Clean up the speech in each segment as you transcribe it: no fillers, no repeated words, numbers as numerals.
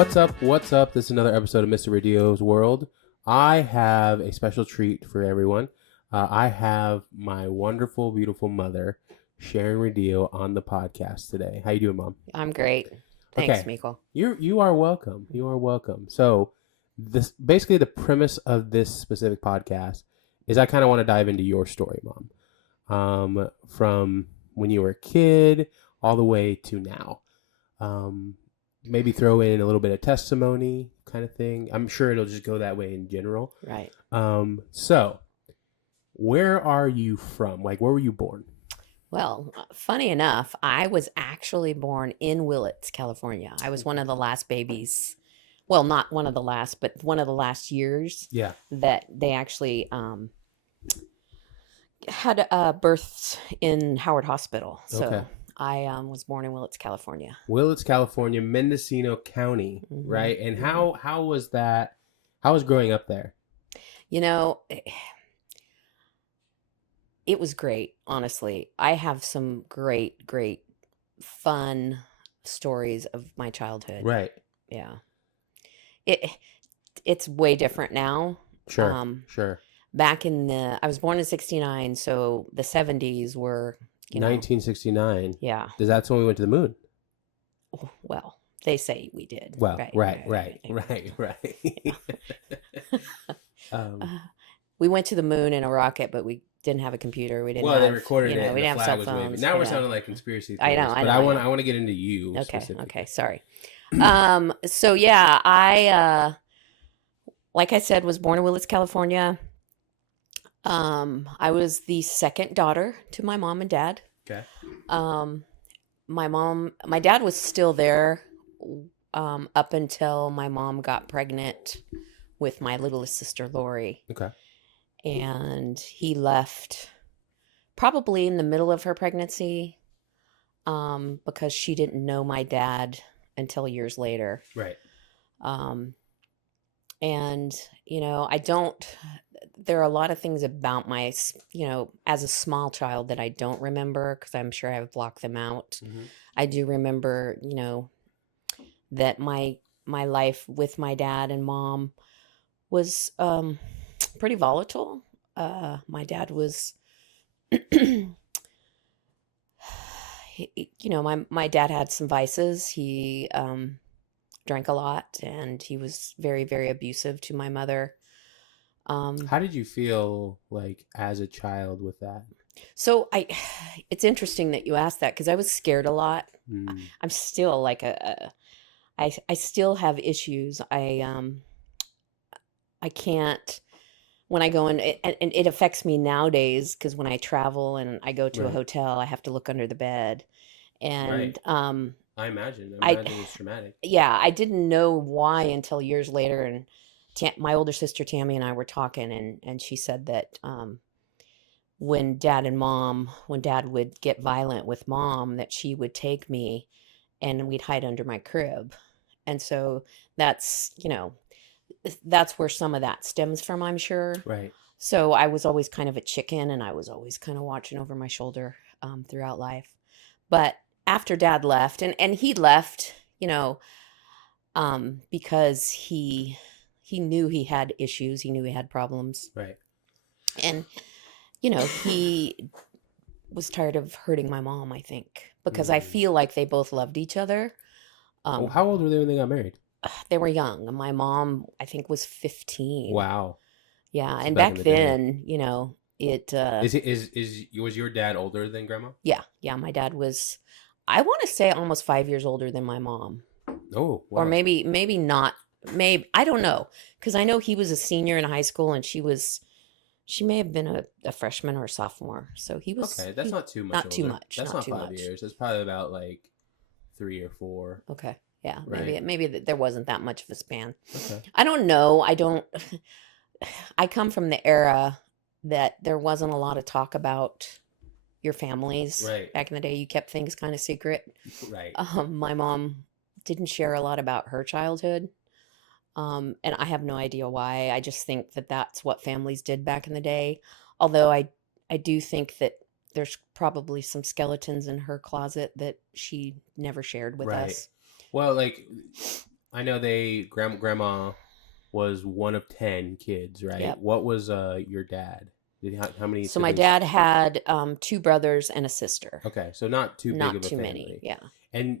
What's up? What's up? This is another episode of Mrradillo's World. I have a special treat for everyone. I have my wonderful, beautiful mother, Sharon Radillo, on the podcast today. How you doing, Mom? I'm great. Thanks, Okay. Miko. You are welcome. You are welcome. So, this basically the premise of this specific podcast is I kind of want to dive into your story, Mom, from when you were a kid all the way to now. Maybe throw in a little bit of testimony kind of thing. I'm sure it'll just go that way in general. Right. So where are you from? Like, where were you born? Well, funny enough, I was actually born in Willits, California. I was one of the last babies. Well, not one of the last, but one of the last years Yeah. that they actually had births in Howard Hospital. So Okay. I was born in Willits, California. Willits, California, Mendocino County, right? And how was that? How was growing up there? You know, it was great, honestly. I have some great fun stories of my childhood. Right. Yeah. It's way different now. Sure. Sure. Back in I was born in 1969, so the 1970s were, 1969. Yeah. That's when we went to the moon. Well, they say we did. Well, right. We went to the moon in a rocket, but we didn't have a computer. We didn't have, they recorded it. We didn't have cell phones. Now we're sounding like conspiracy theories. I know. I want to get into you. Okay. Sorry. So yeah, I like I said, was born in Willits, California. I was the second daughter to my mom and dad. Okay. My dad was still there up until my mom got pregnant with my littlest sister, Lori. Okay. And he left probably in the middle of her pregnancy because she didn't know my dad until years later. Right. And, there are a lot of things about my, as a small child that I don't remember because I'm sure I've blocked them out. Mm-hmm. I do remember, that my life with my dad and mom was pretty volatile. My dad was, my dad had some vices. He drank a lot and he was very, very abusive to my mother. How did you feel like as a child with that? So it's interesting that you asked that because I was scared a lot. I'm still like I still have issues. I can't, when I go in, and it affects me nowadays because when I travel and I go to a hotel, I have to look under the bed. And I imagine it's traumatic. Yeah, I didn't know why until years later. And my older sister Tammy and I were talking, and she said that when dad would get violent with mom, that she would take me and we'd hide under my crib. And so that's where some of that stems from, I'm sure. Right. So I was always kind of a chicken and I was always kind of watching over my shoulder throughout life. But after dad left, and he left, because he knew he had issues. He knew he had problems. Right. And, he was tired of hurting my mom, I think, because I feel like they both loved each other. How old were they when they got married? They were young. My mom, I think, was 15. Wow. Yeah. And back then, it... was your dad older than grandma? Yeah. Yeah. My dad was, I want to say, almost 5 years older than my mom. Oh, wow. Or maybe not. Maybe, I don't know, because I know he was a senior in high school and she may have been a freshman or a sophomore. So he was okay. That's not too much. Not older. Too much. That's not 5 years. It's probably about like 3 or 4. Okay. Yeah. Right. Maybe there wasn't that much of a span. Okay. I don't know. I come from the era that there wasn't a lot of talk about your families. Right. Back in the day, you kept things kind of secret. Right. My mom didn't share a lot about her childhood. And I have no idea why. I just think that that's what families did back in the day. Although I do think that there's probably some skeletons in her closet that she never shared with us. Well, like I know grandma was one of 10 kids, right? Yep. What was your dad? How many So my siblings? dad had 2 brothers and a sister. Okay, so not too big Not of a too many. family. Yeah. And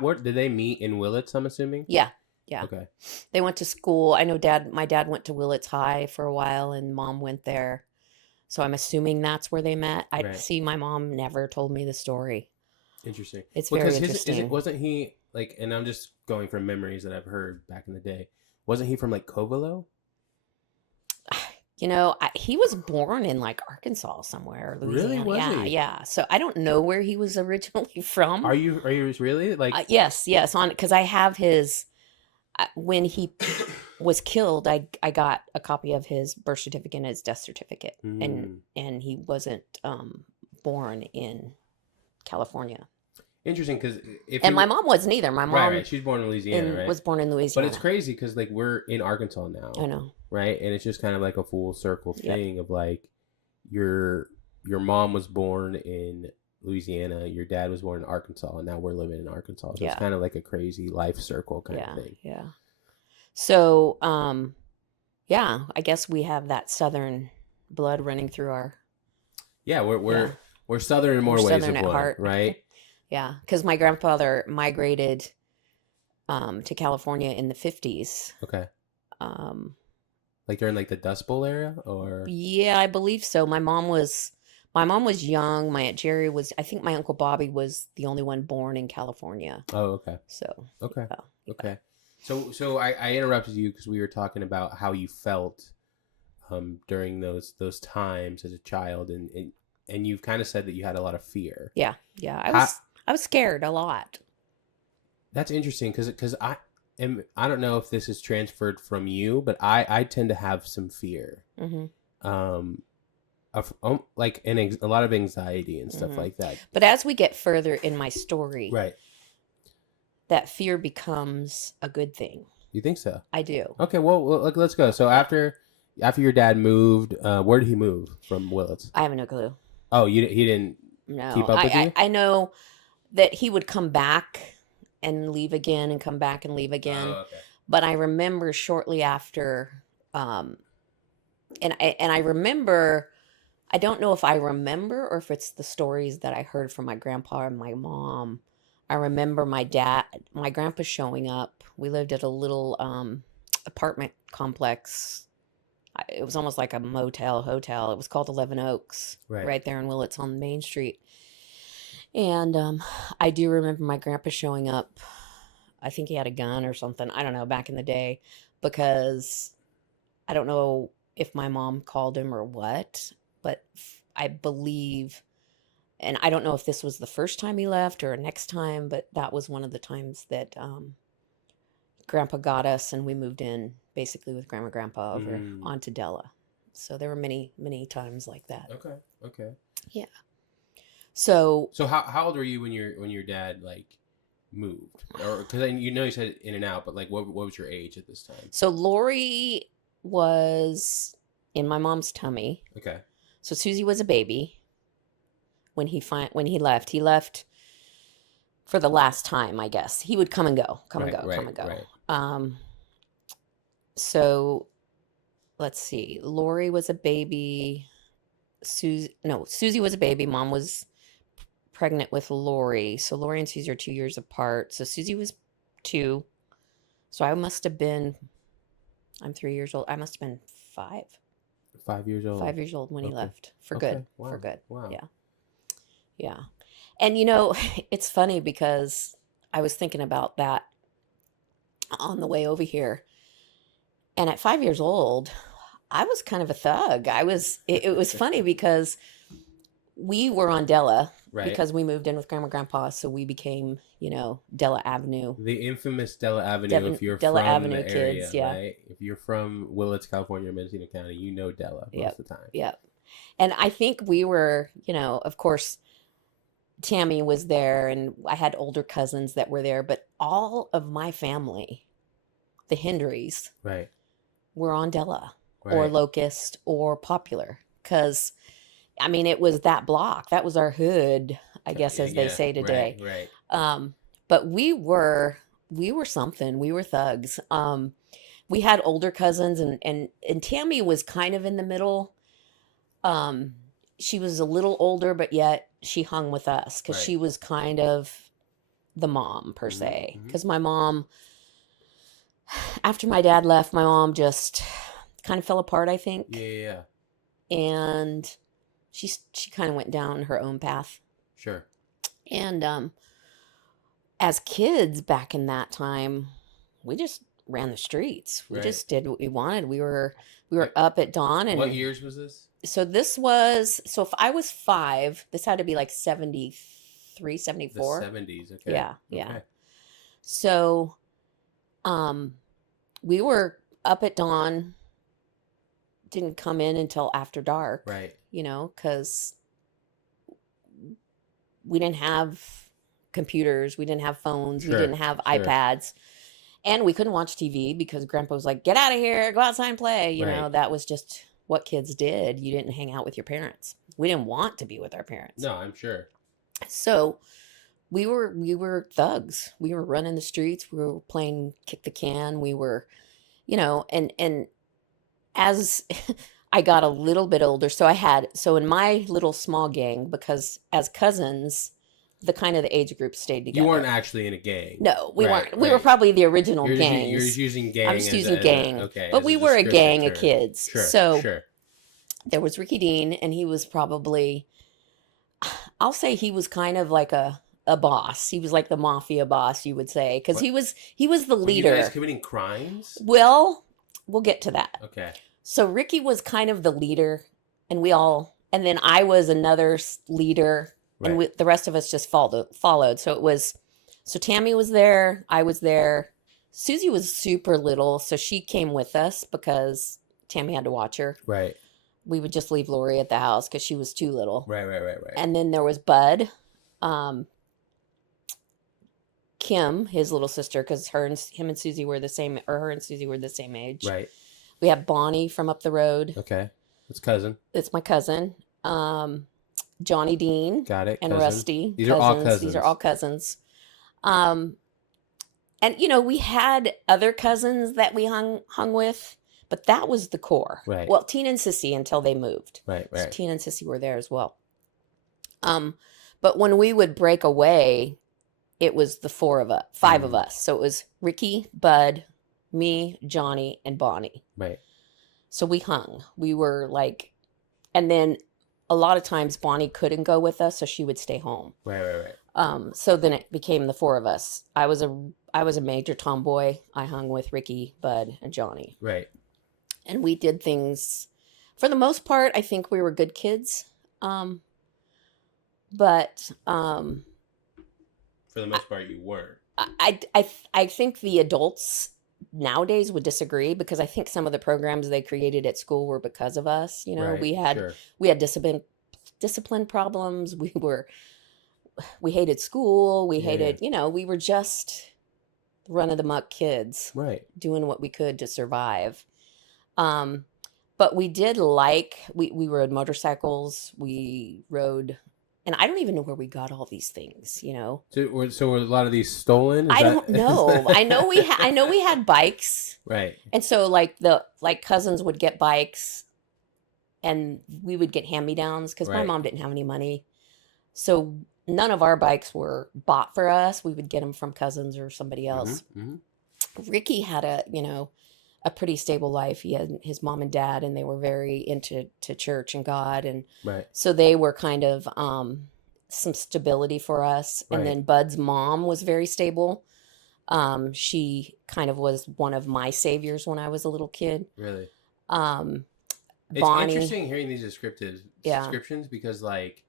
where did they meet in Willits? I'm assuming. Yeah. Yeah. Okay. They went to school. I know my dad went to Willits High for a while and mom went there. So I'm assuming that's where they met. I Right. see my mom never told me the story. Interesting. It's Well, very because his is it interesting. wasn't he like, and I'm just going from memories that I've heard back in the day. Wasn't he from like Covelo? You know, he was born in like Arkansas somewhere, Really? Louisiana. Was Yeah, he? yeah. So I don't know where he was originally from. Are you really like? Yes, yes. On because I have his when he was killed. I got a copy of his birth certificate and his death certificate, Mm, and he wasn't born in California. interesting, because if And you my mom wasn't either. My right, mom right, she's born in Louisiana, right? was born in But it's Louisiana. crazy because like we're in Arkansas I now, know. right? And it's just kind of like a full circle Yep. thing of like your your mom was born in Louisiana, your dad was born in Arkansas, and now we're living in Arkansas. So it's Yeah. kind of like a crazy life circle kind Yeah. of thing. Yeah. So, yeah, I guess we have that Southern blood running through our. Yeah, Yeah, we're Southern in more we're ways Southern of at one, heart. right? Yeah, because my grandfather migrated to California in the 50s. Okay. Um, Like during like the Dust Bowl era, or yeah, I believe so. My mom was young. My Aunt Jerry was. I think my Uncle Bobby was the only one born in California. oh, okay, So, okay, yeah, yeah. okay. So I interrupted you because we were talking about how you felt during those times as a child, and you've kind of said that you had a lot of fear. Yeah, yeah. I How, was scared a lot. that's interesting because I don't know if this is transferred from you, but I tend to have some fear, Hmm. um, of like a lot of anxiety and stuff Hmm. like that. But as we get further in my story, Right? that fear becomes a good thing. You think so? I do. Okay. Well, let's go. So Yeah. after your dad moved, where did he move from Willits? I have no clue. Oh, he didn't keep No, up with you? I know that he would come back and leave again and come back and leave again. Oh, okay. But I remember shortly after, um, and I remember, I don't know if I remember or if it's the stories that I heard from my grandpa and my mom. I remember my grandpa showing up. We lived at a little apartment complex. It was almost like a motel hotel. It was called 11 Oaks, Right. right there in Willits on Main Street. And I do remember my grandpa showing up. I think he had a gun or something. I don't know, back in the day, because I don't know if my mom called him or what, but I believe, and I don't know if this was the first time he left or next time, but that was one of the times that grandpa got us and we moved in basically with grandma and grandpa over onto Della. So there were many, many times like that. Okay. Okay. Yeah. So So how old were you when your dad like moved, or because you said in and out, but like what was your age at this time? So Lori was in my mom's tummy. Okay. So Susie was a baby when he left. He left for the last time, I guess. He would come and go, come and go, come and go. Right. So let's see. Lori was a baby. Susie was a baby. Mom was pregnant with Lori. So Lori and Susie are 2 years apart. So Susie was 2. So I must have been, I'm 3 years old. I must have been 5. 5 years old. 5 years old when he left for Okay. good. Wow. For good. Wow. Yeah. Yeah. And it's funny because I was thinking about that on the way over here. And at 5 years old, I was kind of a thug. It was funny because we were on Della Right. because we moved in with grandma and grandpa. So we became, Della Avenue. The infamous Della Avenue. If you're Della from Avenue the area, kids, yeah. right? If you're from Willits, California, or Mendocino County, you know Della most of the time. Yep. And I think we were, of course, Tammy was there and I had older cousins that were there, but all of my family, the Hendrys, Right. were on Della Right. or Locust or Popular. Because, it was that block. That was our hood, I guess, as they say today. Right. But we were we were something. We were thugs. We had older cousins, and Tammy was kind of in the middle. Um, she was a little older, but yet she hung with us because Right. she was kind of the mom per se. Mm-hmm. Because my mom, after my dad left, my mom just kind of fell apart, I think, Yeah, yeah, yeah. and she kind of went down her own path. Sure. And as kids back in that time, we just ran the streets. We Right. just did what we wanted. We were Like, up at dawn. what And years was this? so this was, so if I was 5, this had to be like 73, The 74. 70s. Okay. Yeah, yeah. Okay. So we were up at dawn, didn't come in until after dark, Right. you know, because we didn't have computers, we didn't have phones, we Sure. didn't have Sure. iPads, and we couldn't watch TV because Grandpa was like, "Get out of here, go outside and play." You know, Right. that was just what kids did. You didn't hang out with your parents. We didn't want to be with our parents. No, I'm sure. So we were thugs. We were running the streets. We were playing kick the can. We were, you know, and as I got a little bit older, so in my little small gang, because as cousins, the kind of the age group stayed You together. weren't actually in a gang. No, we Right, weren't. We were right. probably the original You're gangs. just using gang. I'm just as a- using as a- gang, okay, but as we were a descriptive gang of term. kids. Sure. So Sure. there was Ricky Dean, and he was probably, I'll say he was kind of like a boss. He was like the mafia boss, you would say, because What? he was the Were you guys leader. committing crimes? Well, we'll get to that. Okay. So Ricky was kind of the leader, and and then I was another leader, and Right. the rest of us just followed. So Tammy was there, I was there. Susie was super little, so she came with us because Tammy had to watch her. Right. We would just leave Lori at the house because she was too little. Right. Right. And then there was Bud, Kim, his little sister, because him and Susie were the same, or her and Susie were the same age. Right. We have Bonnie from up the road. Okay. It's cousin. It's my cousin. Johnny Dean. Got it. And cousin. Rusty. These are all cousins. These are all cousins. And you know, we had other cousins that we hung with, but that was the core. Right. Well, Tina and Sissy until they moved. Right. So Right. Tina and Sissy were there as well. But when we would break away, it was the 5 of us. So it was Ricky, Bud, me, Johnny, and Bonnie. Right. So we hung. We were like, and then a lot of times Bonnie couldn't go with us, so she would stay home. Right. So then it became the 4 of us. I was a major tomboy. I hung with Ricky, Bud, and Johnny. Right. And we did things, for the most part, I think we were good kids. But For the most part, you weren't. I think the adults nowadays would disagree, because I think some of the programs they created at school were because of us. You know, Right. Sure. we had discipline problems. We hated school. We Yeah. hated, you know, we were just run of the muck kids Right. doing what we could to survive. But we did we rode motorcycles. We rode, and I don't even know where we got all these things, you know. So were a lot of these stolen? I don't know. I know we had bikes. Right. And so like cousins would get bikes, and we would get hand-me-downs because my Right. mom didn't have any money. So none of our bikes were bought for us. We would get them from cousins or somebody else. Ricky had a pretty stable life. He had his mom and dad, and they were very into church and God, and Right. so they were kind of some stability for us. Right. And then Bud's mom was very stable. She kind of was one of my saviors when I was a little kid. Really. It's Bonnie, interesting hearing these descriptions, because like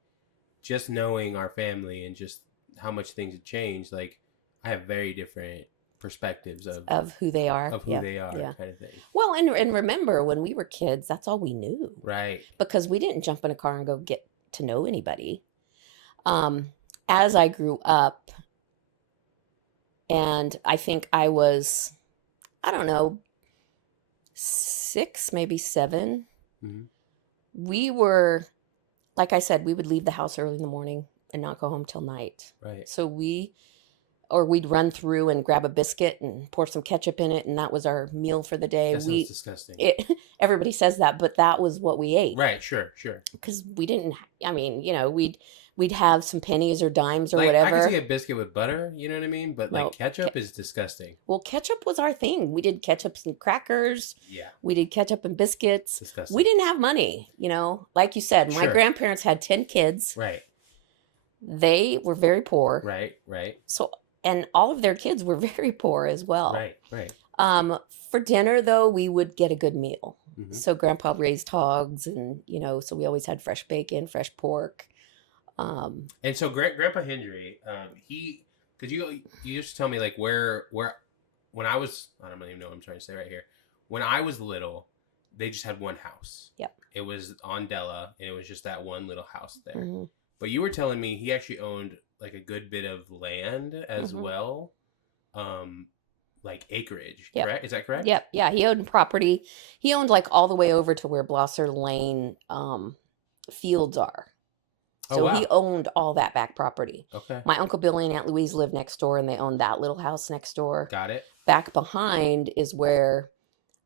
just knowing our family and just how much things have changed, like I have very different perspectives of who they are. of who they are, yeah. kind of thing. Well, and remember, when we were kids, that's all we knew. Right. Because we didn't jump in a car and go get to know anybody. As I grew up, and I think I was, I don't know, 6, maybe 7. Mhm. We were, like I said, we would leave the house early in the morning and not go home till night. Right. So we or we'd run through and grab a biscuit and pour some ketchup in it, and that was our meal for the day. That sounds disgusting. Everybody says that, but that was what we ate. Right, sure. Because we didn't, I mean, we'd have some pennies or dimes or like, whatever. I can see a biscuit with butter, you know what I mean? But No, like ketchup is disgusting. Well, ketchup was our thing. We did ketchups and crackers. Yeah. We did ketchup and biscuits. Disgusting. We didn't have money, like you said, my Sure. grandparents had 10 kids. Right. They were very poor. Right. So, and all of their kids were very poor as well. Right. For dinner though, we would get a good meal. Mm-hmm. So grandpa raised hogs and, so we always had fresh bacon, fresh pork. And so Grandpa Hendry, because you used to tell me like where when I was, I don't even know what I'm trying to say right here. When I was little, they just had one house. Yep. It was on Della, and it was just that one little house there. Mm-hmm. But you were telling me he actually owned like a good bit of land as Mm-hmm. well, like acreage. Yep. Correct? Is that correct? Yep. Yeah, he owned property. He owned like all the way over to where Blosser Lane fields are. So wow. he owned all that back property. Okay. My Uncle Billy and Aunt Louise lived next door, and they owned that little house next door. Got it. Back behind is where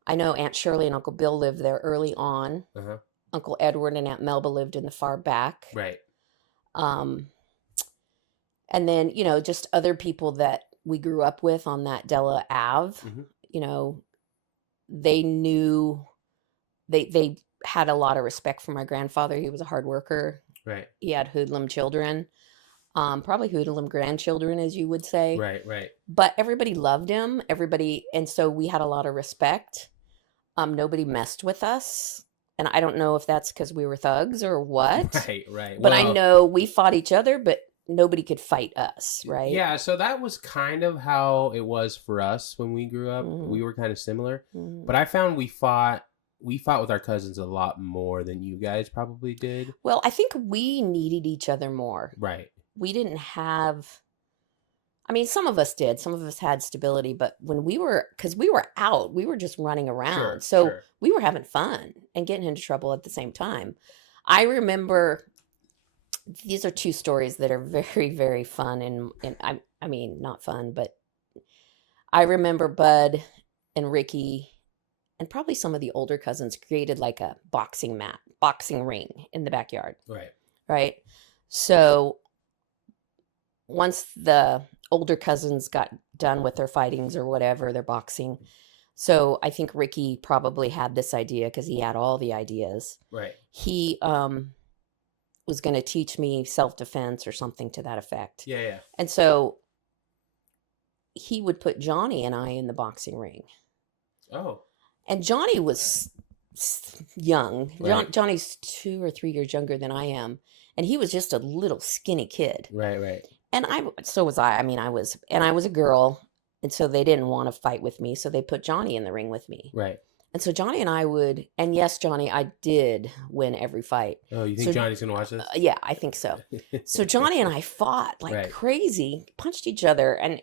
I know Aunt Shirley and Uncle Bill lived there early on. Uh-huh. Uncle Edward and Aunt Melba lived in the far back. Right. And then, just other people that we grew up with on that Della Ave, Mm-hmm. They knew, they had a lot of respect for my grandfather. He was a hard worker. Right. He had hoodlum children, probably hoodlum grandchildren, as you would say. Right. But everybody loved him. And so we had a lot of respect. Nobody messed with us. And I don't know if that's because we were thugs or what. Right. But I know we fought each other, but nobody could fight us, right? Yeah, so that was kind of how it was for us when we grew up. Mm-hmm. We were kind of similar. Mm-hmm. But I found we fought with our cousins a lot more than you guys probably did. Well, I think we needed each other more. Right. We didn't have, I mean, some of us did. Some of us had stability, but because we were out, we were just running around. Sure. We were having fun and getting into trouble at the same time. I remember, these are two stories that are very, very fun. And I mean, not fun, but I remember Bud and Ricky and probably some of the older cousins created like a boxing ring in the backyard. Right. So once the older cousins got done with their fightings or whatever, their boxing. So I think Ricky probably had this idea because he had all the ideas. Right. He was going to teach me self-defense or something to that effect. Yeah. And so he would put Johnny and I in the boxing ring. Oh. And Johnny was young. Right. Johnny's 2 or 3 years younger than I am. And he was just a little skinny kid. Right. And so was I. I mean, I was a girl. And so they didn't want to fight with me. So they put Johnny in the ring with me. Right. And so Johnny and I would, and yes, Johnny, I did win every fight. Oh, you think Johnny's going to watch this? Yeah, I think so. So Johnny and I fought like crazy, punched each other. And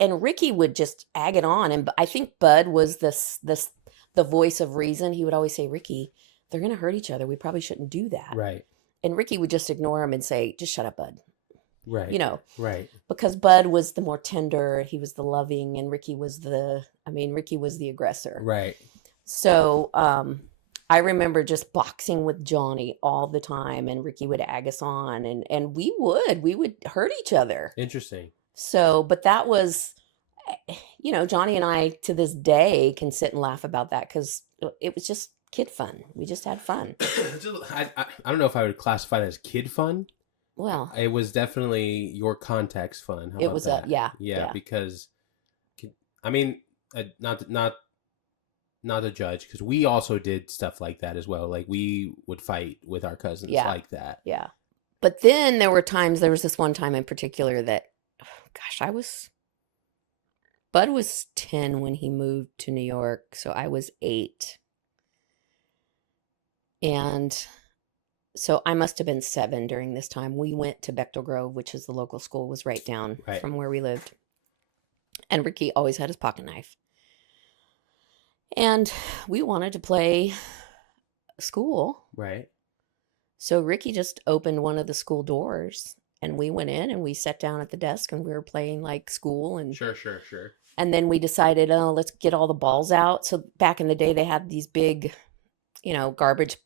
and Ricky would just egg it on. And I think Bud was the voice of reason. He would always say, Ricky, they're going to hurt each other. We probably shouldn't do that. Right. And Ricky would just ignore him and say, just shut up, Bud. Right. Right. Because Bud was the more tender, he was the loving, and Ricky was the aggressor. Right. So I remember just boxing with Johnny all the time, and Ricky would egg us on, and we would hurt each other. Interesting. So, but that was, Johnny and I to this day can sit and laugh about that because it was just kid fun. We just had fun. I don't know if I would classify it as kid fun. Well, it was definitely your context fun. How it about was that? Yeah, because I mean, not to judge, because we also did stuff like that as well. Like we would fight with our cousins like that. Yeah. But then there was this one time in particular that, Bud was 10 when he moved to New York, so I was 8. And so I must have been 7 during this time. We went to Bechtel Grove, which is the local school, was right down from where we lived. And Ricky always had his pocket knife. And we wanted to play school. Right. So Ricky just opened one of the school doors And we went in and we sat down at the desk and we were playing like school. And Sure. and then we decided, oh, let's get all the balls out. So back in the day, they had these big, garbage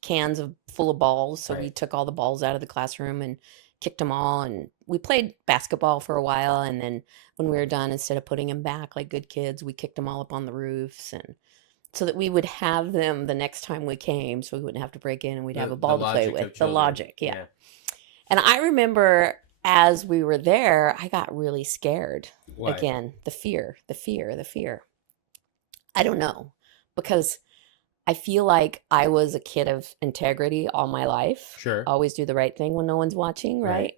cans full of balls. So we Right. took all the balls out of the classroom and kicked them all. And we played basketball for a while. And then when we were done, instead of putting them back like good kids, we kicked them all up on the roofs, and so that we would have them the next time we came, so we wouldn't have to break in, and we'd have a ball to play logic of with. The children. logic, yeah. And I remember as we were there, I got really scared. Why? Again, the fear. I don't know, because I feel like I was a kid of integrity all my life. Sure. Always do the right thing when no one's watching, right? Right.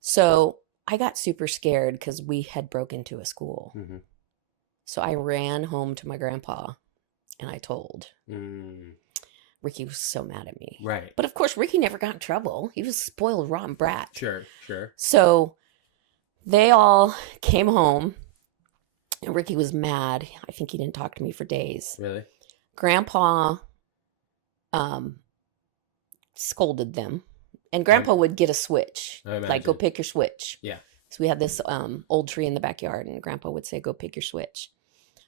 So I got super scared because we had broke into a school. Mm-hmm. So I ran home to my grandpa and I told. Ricky was so mad at me. Right. But of course, Ricky never got in trouble. He was a spoiled, rotten brat. Sure. So they all came home and Ricky was mad. I think he didn't talk to me for days. Really? Grandpa scolded them. And Grandpa would get a switch. Like, go pick your switch. Yeah. So we had this old tree in the backyard, and Grandpa would say, go pick your switch.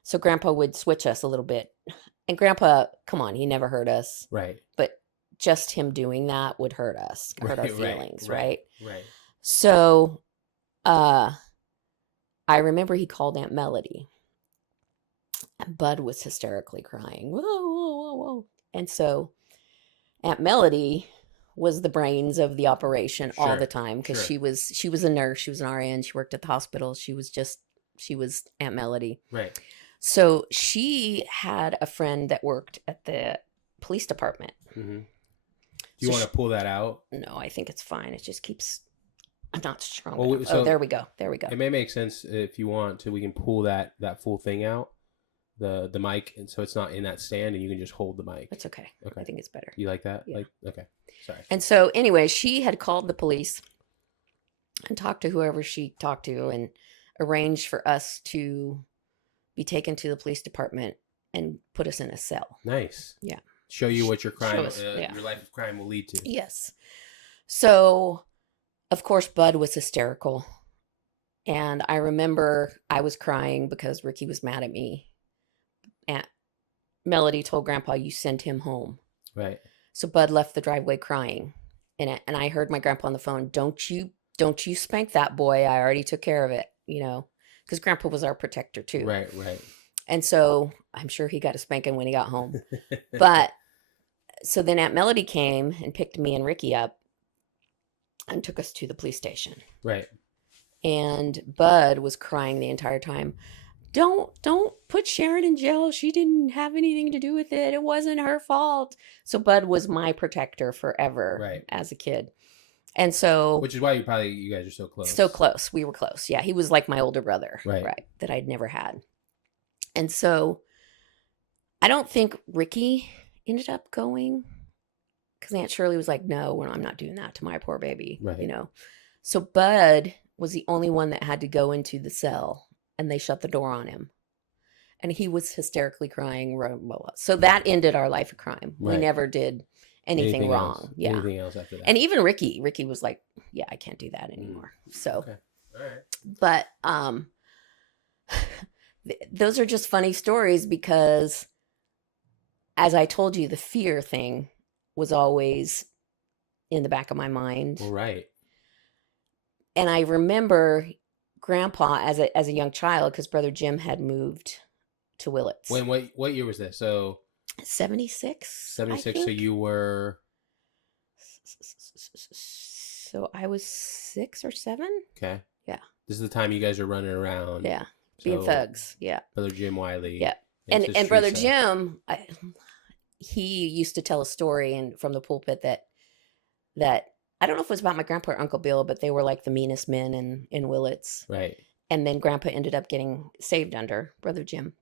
So Grandpa would switch us a little bit. And Grandpa, come on, he never hurt us. Right. But just him doing that would hurt us, hurt our feelings, right? Right. So I remember he called Aunt Melody. And Bud was hysterically crying. Whoa, whoa, whoa, whoa. And so Aunt Melody was the brains of the operation all the time, because she was a nurse, she was an RN, she worked at the hospital, she was Aunt Melody. Right. So she had a friend that worked at the police department. Mm-hmm. Do you want to pull that out? No, I think it's fine. It just keeps not strong. Well, so there we go. It may make sense if you want to. We can pull that full thing out, the mic, and so it's not in that stand, and you can just hold the mic. It's okay. I think it's better. You like that? Yeah. Okay. Sorry. And so anyway, she had called the police and talked to whoever she talked to and arranged for us to be taken to the police department and put us in a cell. Nice. Yeah. Show you what your crime, yeah. your life of crime will lead to. Yes. So, of course, Bud was hysterical. And I remember I was crying because Ricky was mad at me. Aunt Melody told Grandpa, you send him home. Right. So Bud left the driveway crying. And I heard my grandpa on the phone, don't you spank that boy. I already took care of it, because Grandpa was our protector too. Right. And so I'm sure he got a spanking when he got home. But so then Aunt Melody came and picked me and Ricky up and took us to the police station. Right. And Bud was crying the entire time. Don't put Sharon in jail. She didn't have anything to do with it. It wasn't her fault. So Bud was my protector forever as a kid. And so, which is why you guys are so close. So close. We were close. Yeah. He was like my older brother. Right. That I'd never had. And so I don't think Ricky ended up going, because Aunt Shirley was like, no, I'm not doing that to my poor baby. Right. So Bud was the only one that had to go into the cell, and they shut the door on him. And he was hysterically crying. So that ended our life of crime. Right. We never did anything wrong. Else? Yeah. Anything else after that? And even Ricky was like, yeah, I can't do that anymore. So, okay. All right. But those are just funny stories, because as I told you, the fear thing was always in the back of my mind. Well, right. And I remember Grandpa as a young child, because Brother Jim had moved to Willits. When what year was this? So 76. 76. So you were. So I was 6 or 7. Okay. Yeah. This is the time you guys are running around. Yeah. Being thugs. Yeah. Brother Jim Wiley. Yeah. And Brother Jim, he used to tell a story from the pulpit that I don't know if it was about my grandpa or Uncle Bill, but they were like the meanest men in Willits. Right. And then Grandpa ended up getting saved under Brother Jim.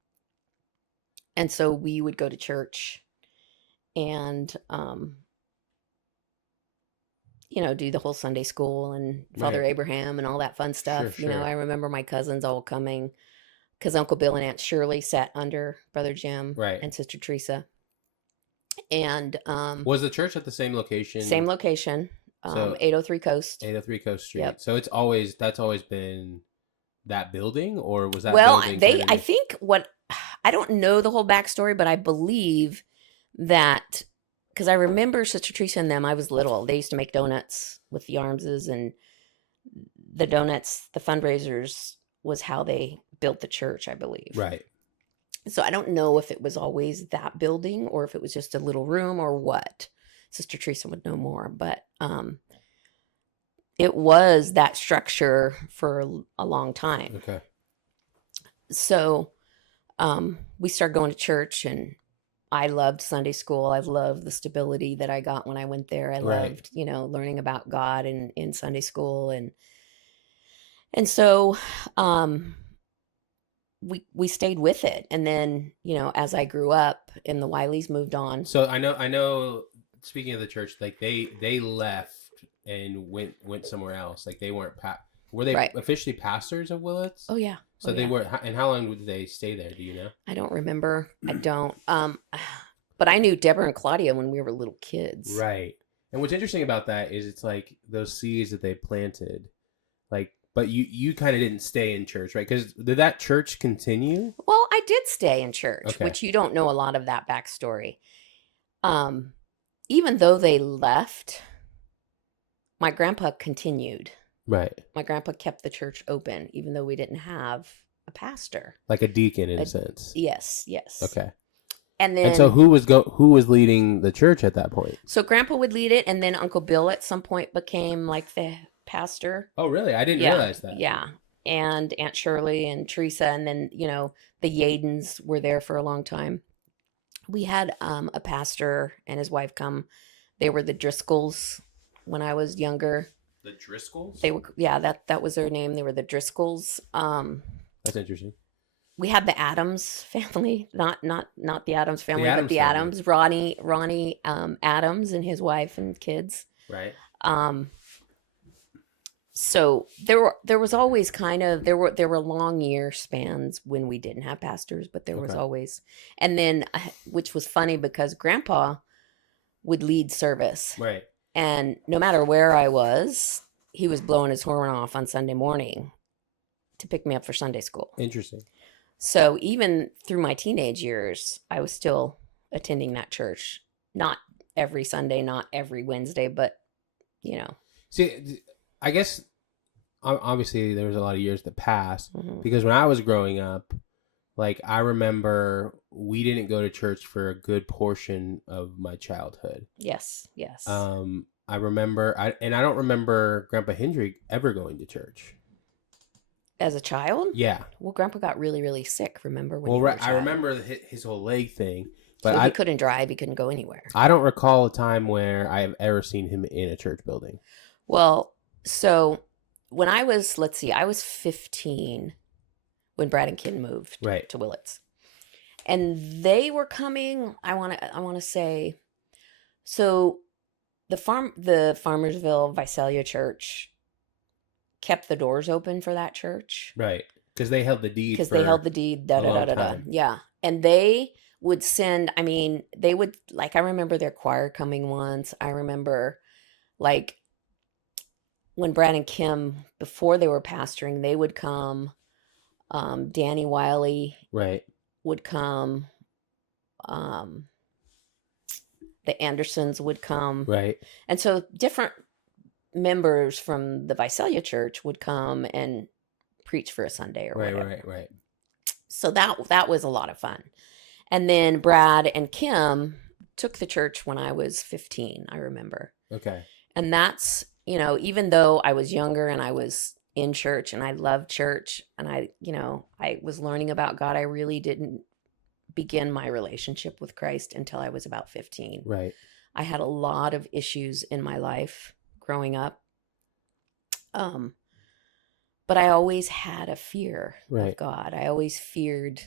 And so we would go to church and, do the whole Sunday school and Father Abraham and all that fun stuff. Sure. I remember my cousins all coming, because Uncle Bill and Aunt Shirley sat under Brother Jim and Sister Teresa. And was the church at the same location? Same location. So 803 Coast. 803 Coast Street. Yep. So that's always been that building, or was that Well, building kind of I think I don't know the whole backstory, but I believe that, because I remember Sister Teresa and them, I was little. They used to make donuts with the Armses, and the donuts, the fundraisers was how they built the church, I believe. right? So I don't know if it was always that building or if it was just a little room or what. Sister Teresa would know more, but it was that structure for a long time. Okay. So we started going to church, and I loved Sunday school. I loved the stability that I got when I went there. I Right. loved, learning about God in Sunday school, and so we stayed with it. And then, as I grew up and the Wileys moved on. So I know. Speaking of the church, like they left and went somewhere else. Like they weren't were they Right. officially pastors of Willits? Oh yeah. So they were. And how long did they stay there? Do you know? I don't remember. I don't. But I knew Deborah and Claudia when we were little kids. Right. And what's interesting about that is it's like those seeds that they planted, like, but you kind of didn't stay in church, right? Because did that church continue? Well, I did stay in church, Okay. which you don't know a lot of that backstory. Even though they left, my grandpa continued. Right. My grandpa kept the church open, even though we didn't have a pastor. Like a deacon in a sense. Yes. Okay. And so who was leading the church at that point? So grandpa would lead it, and then Uncle Bill at some point became like the pastor. Oh, really? I didn't realize that. Yeah. And Aunt Shirley and Teresa, and then, the Yadens were there for a long time. We had a pastor and his wife come. They were the Driscolls when I was younger. The Driscolls? They were, that was their name. They were the Driscolls. That's interesting. We had the Adams family, not the Adams family, but the family. Adams. Ronnie Adams and his wife and kids. Right. So there was always there were long year spans when we didn't have pastors, but there was always, and then which was funny because Grandpa would lead service, right, and no matter where I was, he was blowing his horn off on Sunday morning to pick me up for Sunday school. Interesting. So even through my teenage years, I was still attending that church, not every Sunday, not every Wednesday, but See, I guess obviously there was a lot of years that passed mm-hmm. because when I was growing up, like I remember we didn't go to church for a good portion of my childhood. Yes. I remember, I don't remember Grandpa Hendrick ever going to church. As a child? Yeah. Well, Grandpa got really, really sick, remember? When I remember his whole leg thing. But so he couldn't drive. He couldn't go anywhere. I don't recall a time where I have ever seen him in a church building. Well, so when I was 15 when Brad and Ken moved to Willits. And they were coming, I want to say, so the Farmersville Visalia Church kept the doors open for that church. Right. Because they held the deed. Yeah. And they would send, they would, I remember their choir coming once. I remember, when Brad and Kim, before they were pastoring, they would come. Danny Wiley would come. The Andersons would come. Right. And so different members from the Visalia Church would come and preach for a Sunday or whatever. Right. So that was a lot of fun. And then Brad and Kim took the church when I was 15, I remember. Okay. And that's, even though I was younger and I was in church and I loved church and I was learning about God, I really didn't begin my relationship with Christ until I was about 15. Right. I had a lot of issues in my life growing up. But I always had a fear of God. I always feared,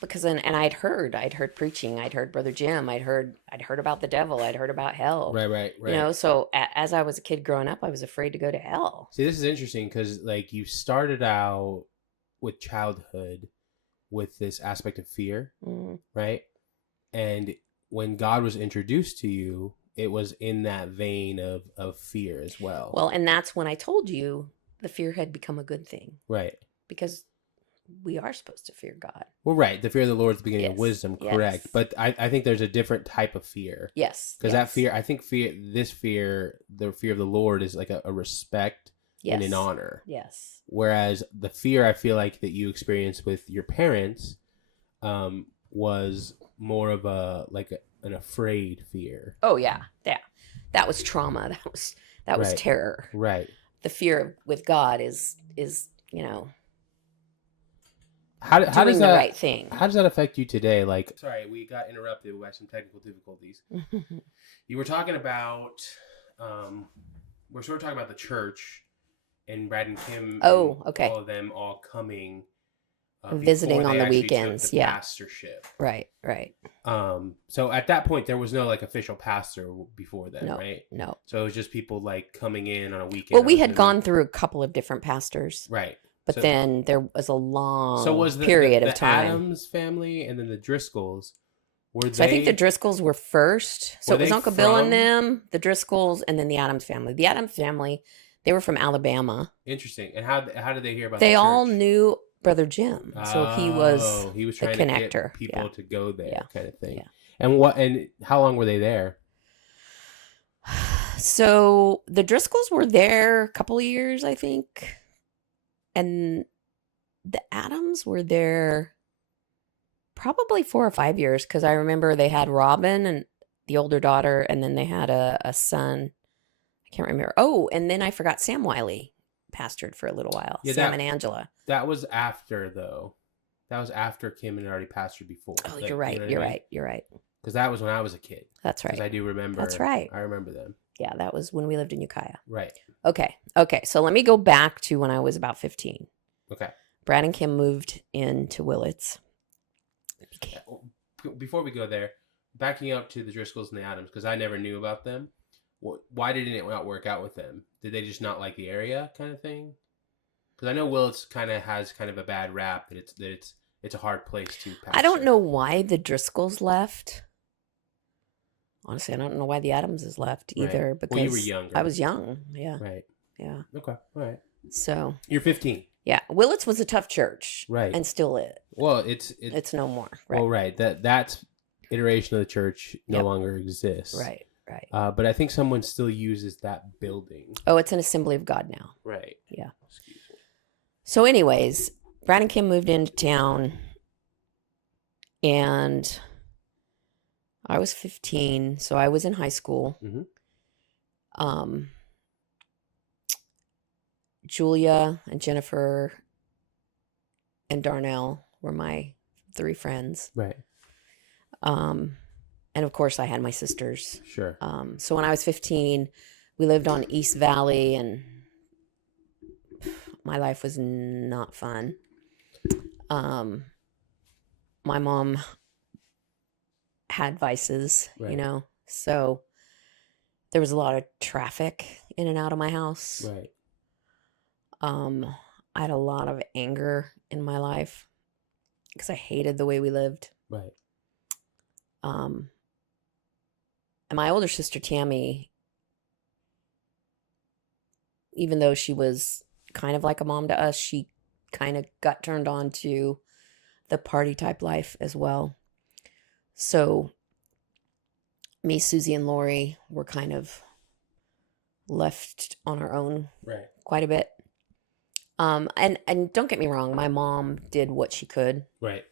because and I'd heard preaching, I'd heard Brother Jim, I'd heard about the devil, I'd heard about hell. Right. So as I was a kid growing up, I was afraid to go to hell. See, this is interesting because you started out with childhood with this aspect of fear, right? And when God was introduced to you, it was in that vein of fear as well. Well, and that's when I told you the fear had become a good thing, Right. because we are supposed to fear God. Well, right. The fear of the Lord is the beginning of Yes. wisdom, correct. Yes. But I think there's a different type of fear. Yes. Because that fear, I think the fear of the Lord is like a respect and an honor. Yes. Whereas the fear I feel like that you experienced with your parents was more of an afraid fear. Oh yeah. Yeah. That was trauma. That was Right. terror. Right. The fear with God is you know, how doing does the that right thing. How does that affect you today? Like, sorry, we got interrupted by some technical difficulties. You were talking about, we're sort of talking about the church and Brad and Kim. Oh, and okay. all of them all coming, visiting before on they the actually weekends. took the Yeah. pastorship. Right. Right. So at that point, there was no like official pastor before then, No. right? No. So it was just people like coming in on a weekend. Well, we had gone through a couple of different pastors. Right. But then there was a long period of time. Adams family and then the Driscolls, So I think the Driscolls were first. So it was Uncle Bill and them, the Driscolls, and then the Adams family. The Adams family, they were from Alabama. Interesting. And how did they hear about They the church? all knew Brother Jim. So he was trying the connector. To get people to go there, kind of thing. Yeah. And how long were they there? So the Driscolls were there a couple of years, I think. And the Adams were there probably 4 or 5 years, because I remember they had Robin and the older daughter, and then they had a son. I can't remember. Oh, and then I forgot Sam Wiley pastored for a little while. Yeah, Sam and Angela. That was after, though. That was after Kim had already pastored before. Oh, you're right. You're right. You're right. Because that was when I was a kid. That's right. Because I do remember. That's right. I remember them. Yeah, that was when we lived in Ukiah. Right. Okay. So let me go back to when I was about 15. Okay. Brad and Kim moved into Willits. Okay. Before we go there, backing up to the Driscolls and the Adams, because I never knew about them. Why didn't it not work out with them? Did they just not like the area, kind of thing? Because I know Willits has a bad rap that it's a hard place to pastor. I don't know why the Driscolls left. Honestly, I don't know why the Adamses left either. Right. Because you were younger. I was young. Yeah. Right. Yeah. Okay. All right. So you're 15. Yeah, Willits was a tough church, right, and still is. Well, it's no more. Right. Well, right, that iteration of the church no longer exists. Right. Right. But I think someone still uses that building. Oh, it's an Assembly of God now. Right. Yeah. Excuse me. So, anyways, Brad and Kim moved into town, and I was 15, so I was in high school. Mm-hmm. Julia and Jennifer and Darnell were my 3 friends. Right. And of course I had my sisters. Sure. So when I was 15, we lived on East Valley, and my life was not fun. My mom had vices, right, so there was a lot of traffic in and out of my house. Right. I had a lot of anger in my life because I hated the way we lived. Right. And my older sister, Tammy, even though she was kind of like a mom to us, she kind of got turned on to the party type life as well. So me, Susie, and Lori were kind of left on our own quite a bit. And don't get me wrong, my mom did what she could. Right.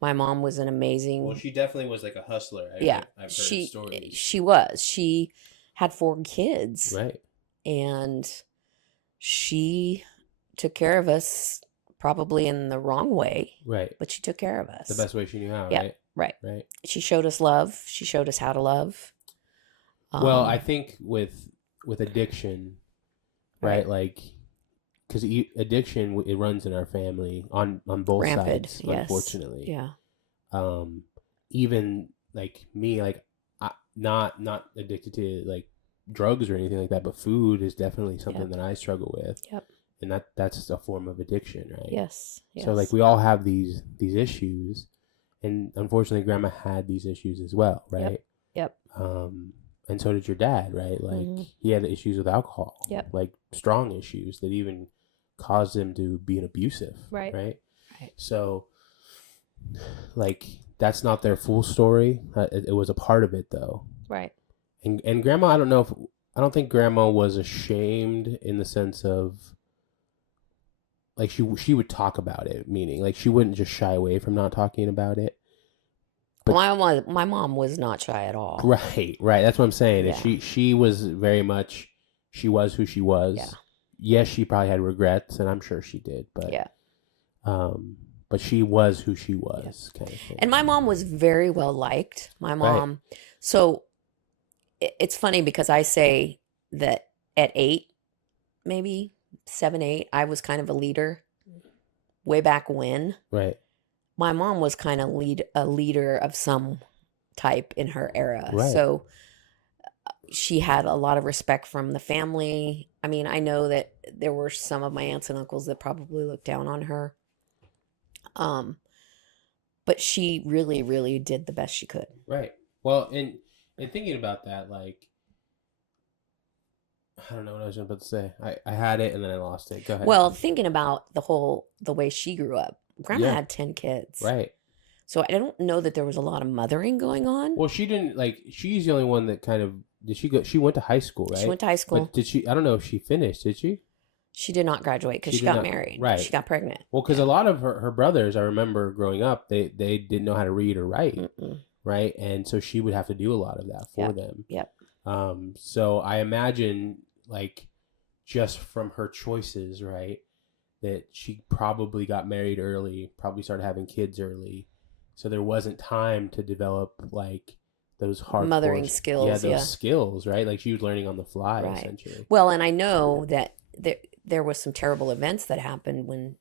My mom was an amazing. Well, she definitely was like a hustler. I've heard stories. She was. She had 4 kids. Right. And she took care of us probably in the wrong way. Right. But she took care of us. The best way she knew how, yeah, right? Right. Right. She showed us love. She showed us how to love. Well, I think with addiction, right? Like, because addiction, it runs in our family on both sides, unfortunately. Yeah. Even like me, like not addicted to like drugs or anything like that, but food is definitely something that I struggle with. Yep. And that's a form of addiction, right? Yes. So like we all have these issues, and unfortunately, Grandma had these issues as well, right? Yep. and so did your dad, right? Like Mm-hmm. he had issues with alcohol, Yep. like strong issues that even caused him to be an abusive, Right. right? Right. So, like that's not their full story. It was a part of it though. Right. And grandma, I don't think grandma was ashamed in the sense of like she would talk about it, meaning like she wouldn't just shy away from not talking about it. But My mom was not shy at all. right, right. That's what I'm saying. Yeah. She was very much she was who she was. Yeah. Yes, she probably had regrets, and I'm sure she did. But Yeah. but she was who she was, kind of thing. And my mom was very well liked. My mom. Right. So it's funny because I say that at 8, maybe 7, 8, I was kind of a leader way back when. Right. My mom was kind of a leader of some type in her era. Right. So she had a lot of respect from the family. I mean, I know that there were some of my aunts and uncles that probably looked down on her. But she really, really did the best she could. Right. Well, and thinking about that, like, I don't know what I was about to say. I had it and then I lost it. Go ahead. Well, thinking about the way she grew up, Grandma had 10 kids. Right. So I don't know that there was a lot of mothering going on. Well, she didn't she's the only one that kind of she went to high school, right? She went to high school. But I don't know if she finished, did she? She did not graduate because she got married. Right. She got pregnant. Well, because a lot of her brothers, I remember growing up, they didn't know how to read or write, right? And so she would have to do a lot of that for them. Yep. So I imagine, like, just from her choices, right, that she probably got married early, probably started having kids early, so there wasn't time to develop like those hard mothering skills. Yeah, those skills, right? Like she was learning on the fly, essentially. Well, and I know that there was some terrible events that happened when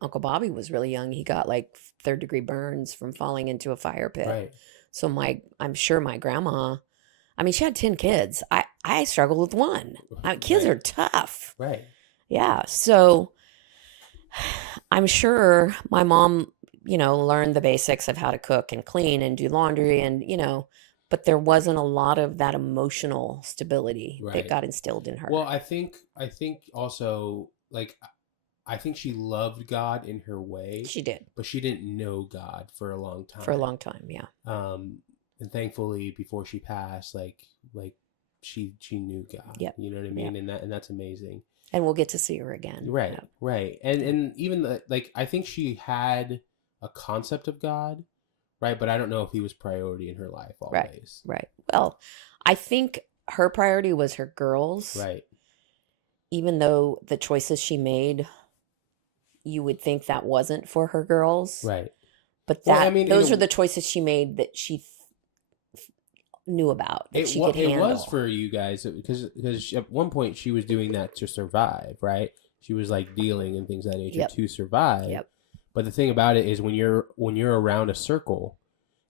Uncle Bobby was really young. He got like 3rd-degree burns from falling into a fire pit. Right. So I'm sure my grandma, I mean, she had 10 kids. I struggled with one. Kids are tough. Right. Yeah. So I'm sure my mom, learned the basics of how to cook and clean and do laundry and, but there wasn't a lot of that emotional stability that got instilled in her. Well, I think also, like, I think she loved God in her way. She did. But she didn't know God for a long time. For a long time, yeah. And thankfully, before she passed, like she knew God. Yep. You know what I mean? Yep. And that's amazing. And we'll get to see her again. Right. Yep. Right. And even I think she had a concept of God, right? But I don't know if he was priority in her life always. Right. Well, I think her priority was her girls. Right. Even though the choices she made, you would think that wasn't for her girls. Right. But those are the choices she made that she knew about, that she could handle. It was for you guys because at one point she was doing that to survive, right? She was like dealing and things of that nature to survive. Yep. But the thing about it is when you're around a circle,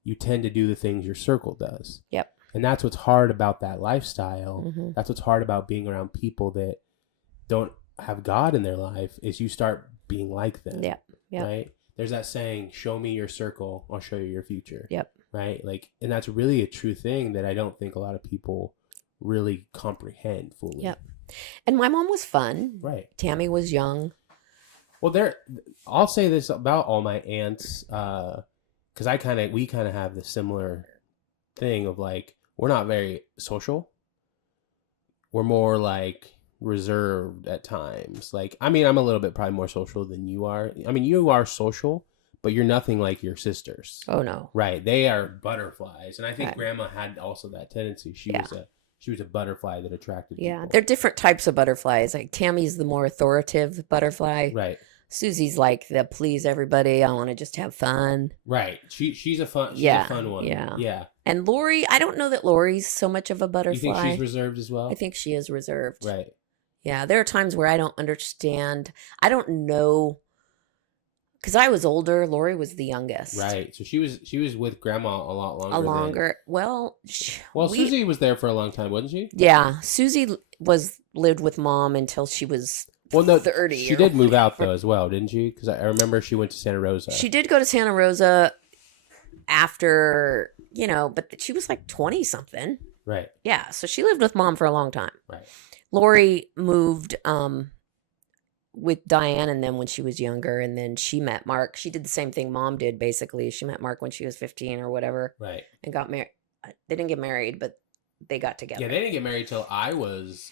you tend to do the things your circle does. Yep. And that's what's hard about that lifestyle. Mm-hmm. That's what's hard about being around people that don't have God in their life is you start being like them. Yep. Yep. Right? There's that saying, show me your circle, I'll show you your future. Yep. Right? Like, and that's really a true thing that I don't think a lot of people really comprehend fully. Yep. And my mom was fun. Right. Tammy was young. Well, I'll say this about all my aunts, because we kind of have the similar thing of like, we're not very social. We're more like reserved at times. Like, I mean, I'm a little bit probably more social than you are. I mean, you are social, but you're nothing like your sisters. Oh no. Right. They are butterflies. And I think Grandma had also that tendency. She was a butterfly that attracted people. Yeah. They're different types of butterflies. Like Tammy's the more authoritative butterfly. Right. Susie's like the please everybody. I want to just have fun. Right. She's a fun one. Yeah. Yeah. And Lori, I don't know that Lori's so much of a butterfly. You think she's reserved as well? I think she is reserved. Right. Yeah. There are times where I don't understand. I don't know. Because I was older. Lori was the youngest. Right. So she was with Grandma a lot longer. Well, Susie was there for a long time, wasn't she? Yeah. Susie lived with Mom until she was 30. She did move out though as well, didn't she? Because I remember she went to Santa Rosa. She did go to Santa Rosa after, but she was like 20 something. Right. Yeah, so she lived with mom for a long time. Right. Lori moved with Diane and then when she was younger, and then she met Mark. She did the same thing mom did, basically. She met Mark when she was 15 or whatever Right. and got married. They didn't get married, but they got Yeah, together. they didn't get married till I was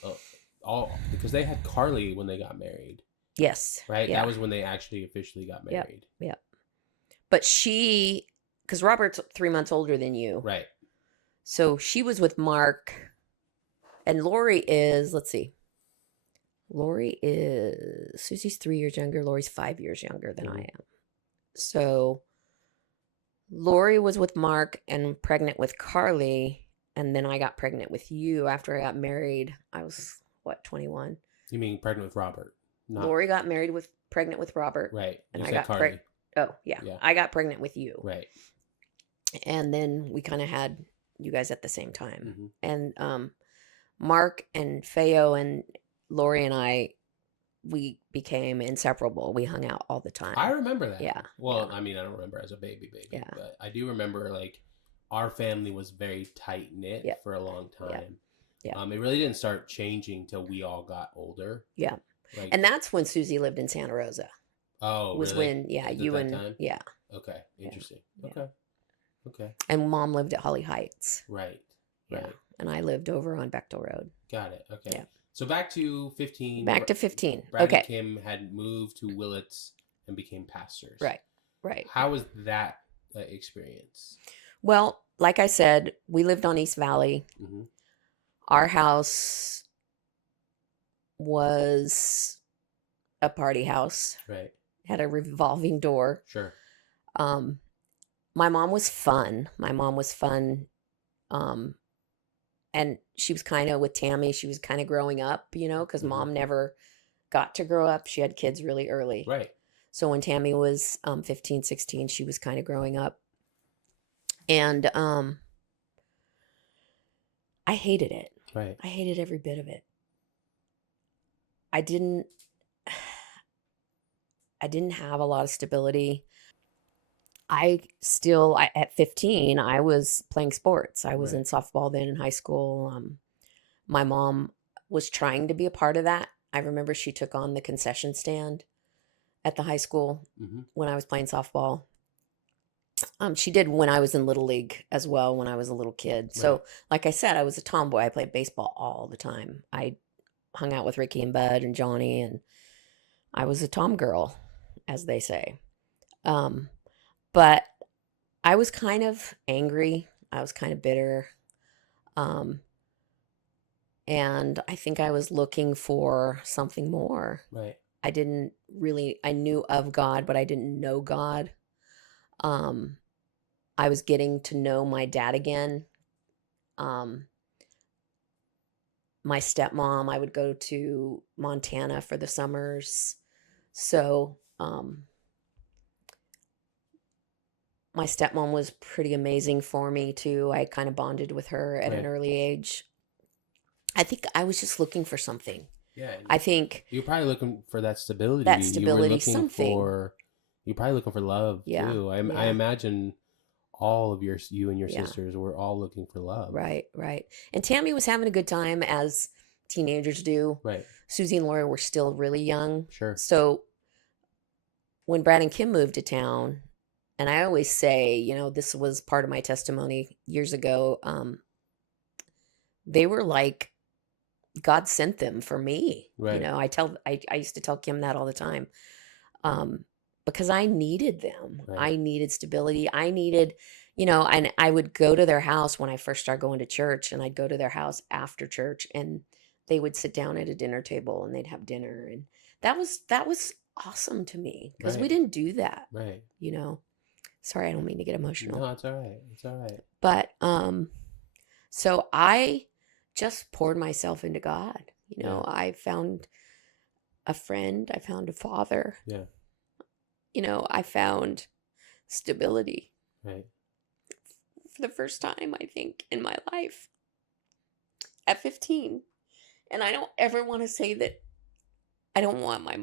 all because they had Carly when they got married. Yes. Right. Yeah. That was when they actually officially got Yep. married. Yep. But she, because Robert's 3 months older than you. Right. So she was with Mark. And Lori is, let's see. Susie's 3 years younger. Lori's 5 years younger than I am. So Lori was with Mark and pregnant with Carly. And then I got pregnant with you after I got married. I was, 21? You mean pregnant with Robert? Not... Lori got married pregnant with Robert. Right. And you I said got Carly. Oh, yeah. I got pregnant with you. Right. And then we kind of had you guys at the same time. And Mark and Feo and Lori and I, we became inseparable. We hung out all the time. I remember that. Yeah. Well, I mean, I don't remember as a baby. Yeah. But I do remember, like, our family was very tight-knit for a long time. Yeah. It really didn't start changing till we all got older. Yeah. Like, and that's when Susie lived in Santa Rosa. Oh, was really? when, you and... Time? Yeah. Okay. Interesting. Yeah. Okay. And mom lived at Holly Heights. Right. Yeah. And I lived over on Bechtel Road. Got it. Okay. Yeah. So back to 15. Back to 15. Brad and Kim had moved to Willits and became pastors. Right. Right. How was that experience? Well, like I said, we lived on East Valley. Our house was a party house. Right. Had a revolving door. Sure. My mom was fun. And she was kind of with Tammy. She was kind of growing up, because mom never got to grow up. She had kids really early. Right. So when Tammy was 15, 16, she was kind of growing up. And I hated it. Right. I hated every bit of it. I didn't have a lot of stability. At 15, I was playing sports. I was in softball then in high school. My mom was trying to be a part of that. I remember she took on the concession stand at the high school when I was playing softball. She did when I was in Little League as well when I was a little kid. Right. So, like I said, I was a tomboy. I played baseball all the time. I hung out with Ricky and Bud and Johnny, and I was a tom girl, as they say. But I was kind of angry. I was kind of bitter. And I think I was looking for something more. Right. I knew of God, but I didn't know God. I was getting to know my dad again. My stepmom, I would go to Montana for the summers. So, my stepmom was pretty amazing for me too. I kind of bonded with her at an early age. I think I was just looking for something. Yeah. I think you're probably looking for that stability. That stability, you're probably looking for love too. I imagine all of you and your sisters were all looking for love. Right, right. And Tammy was having a good time as teenagers do. Right. Susie and Laura were still really young. Sure. So when Brad and Kim moved to town, and I always say, this was part of my testimony years ago, they were like, God sent them for me. Right. I used to tell Kim that all the time. Because I needed them. Right. I needed stability. I needed, and I would go to their house when I first started going to church, and I'd go to their house after church, and they would sit down at a dinner table and they'd have dinner. And that was awesome to me because we didn't do that. Right. Sorry, I don't mean to get emotional. No, it's all right. It's all right. But, so I just poured myself into God. I found a friend. I found a father. Yeah. I found stability. Right. For the first time, I think, in my life at 15. And I don't ever want to say that I don't want I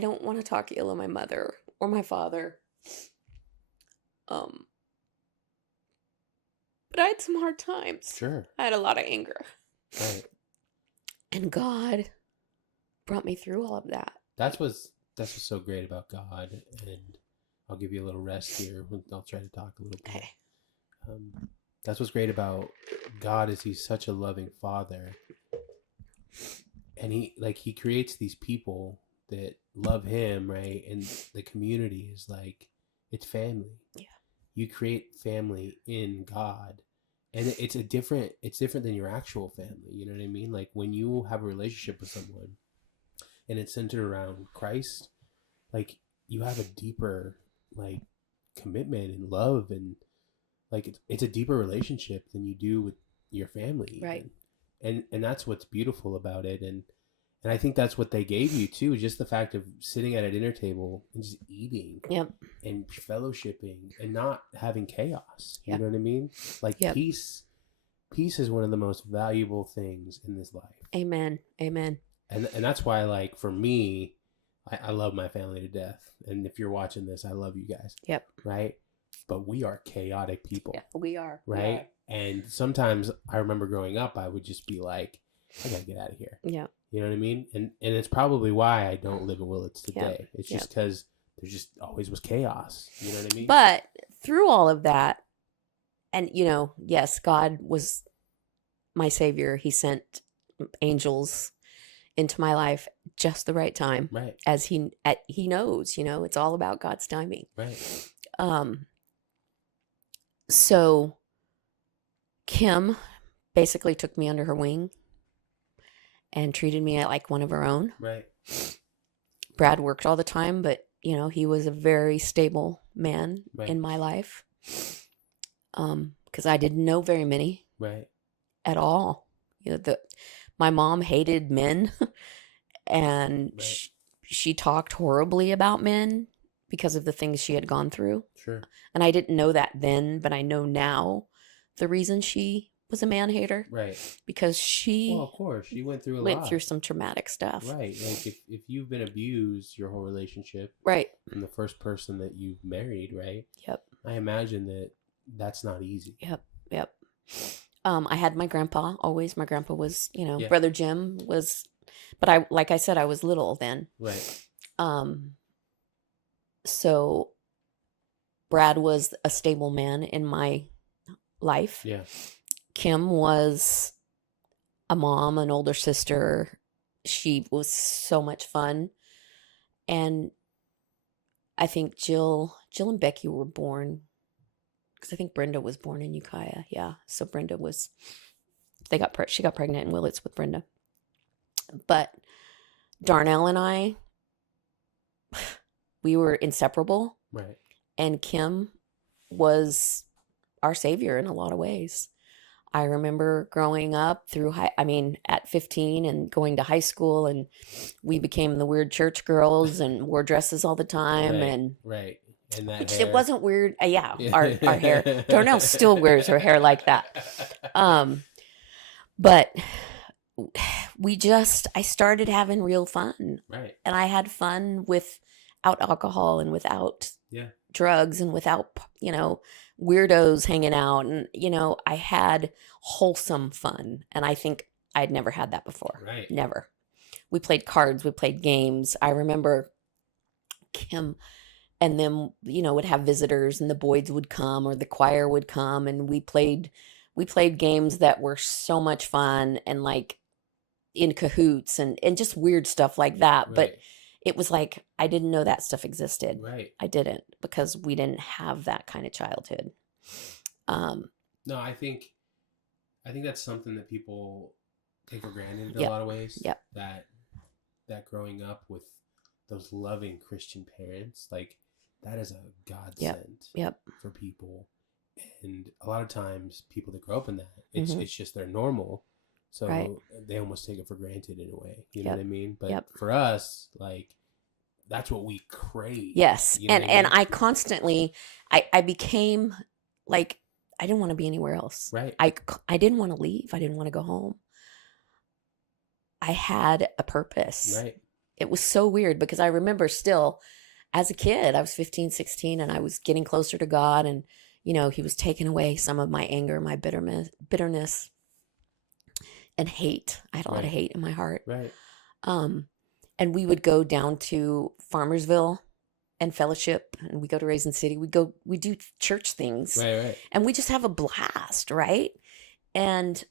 don't want to talk ill of my mother or my father. But But I had some hard times. Sure. I had a lot of anger. Right. And God brought me through all of that. That's what's so great about God. And I'll give you a little rest here. I'll try to talk a little bit. Okay. That's what's great about God is he's such a loving father. And he creates these people that love him, right? And the community is like, it's family. Yeah. You create family in God. And it's different than your actual family. You know what I mean? Like when you have a relationship with someone and it's centered around Christ, like you have a deeper like commitment and love, and like it's a deeper relationship than you do with your family. Right. And that's what's beautiful about it. And I think that's what they gave you too, just the fact of sitting at a dinner table and just eating. Yep. And fellowshipping and not having chaos. You Yep. know what I mean? Like Yep. peace is one of the most valuable things in this life. Amen. Amen. And that's why, like, for me, I love my family to death. And if you're watching this, I love you guys. Yep. Right? But we are chaotic people. Yeah, we are. Right? And sometimes I remember growing up, I would just be like, I gotta get out of here. Yeah. You know what I mean? And it's probably why I don't live in Willits today. Yep. It's just because there just always was chaos. You know what I mean? But through all of that, and yes, God was my savior. He sent angels into my life just the right time. Right. As he knows, it's all about God's timing. Right. So Kim basically took me under her wing and treated me like one of her own. Right. Brad worked all the time, but he was a very stable man in my life. Because I didn't know very many. Right. At all. My mom hated men, and she talked horribly about men because of the things she had gone through. Sure. And I didn't know that then, but I know now the reason she was a man hater. Right. Because she of course, she went through went through some traumatic stuff. Right. Like if you've been abused your whole relationship. Right. From the first person that you've married, right? Yep. I imagine that that's not easy. Yep. I had my grandpa always. My grandpa was, Brother Jim was, but like I said, I was little then. Right. So Brad was a stable man in my life. Yeah. Kim was a mom, an older sister. She was so much fun. And I think Jill and Becky were born, because I think Brenda was born in Ukiah. Yeah. So Brenda was, she got pregnant in Willits with Brenda. But Darnell and I, we were inseparable. Right. And Kim was our savior in a lot of ways. I remember growing up at 15 and going to high school, and we became the weird church girls and wore dresses all the time. Right. And that it wasn't weird. Our hair. Darnell still wears her hair like that. But I started having real fun. Right. And I had fun without alcohol and without drugs and without, weirdos hanging out. And, I had wholesome fun. And I think I'd never had that before. Right. Never. We played cards. We played games. I remember Kim and then, would have visitors, and the Boyds would come or the choir would come, and we played games that were so much fun, and like in cahoots and just weird stuff like that. Right. But it was like, I didn't know that stuff existed. Right. I didn't, because we didn't have that kind of childhood. No, I think that's something that people take for granted in a lot of ways. Yep. That growing up with those loving Christian parents, like that is a godsend for people. And a lot of times people that grow up in that, it's just their normal. So they almost take it for granted in a way. You know what I mean? But for us, like, that's what we crave. Yes. You know and I constantly, I became like, I didn't want to be anywhere else. Right. I didn't want to leave. I didn't want to go home. I had a purpose. Right. It was so weird, because I remember still as a kid, I was 15, 16, and I was getting closer to God, and, he was taking away some of my anger, my bitterness and hate. I had a lot of hate in my heart. Right. And we would go down to Farmersville and fellowship, and we go to Raisin City. We do church things. Right. And we just have a blast, right? And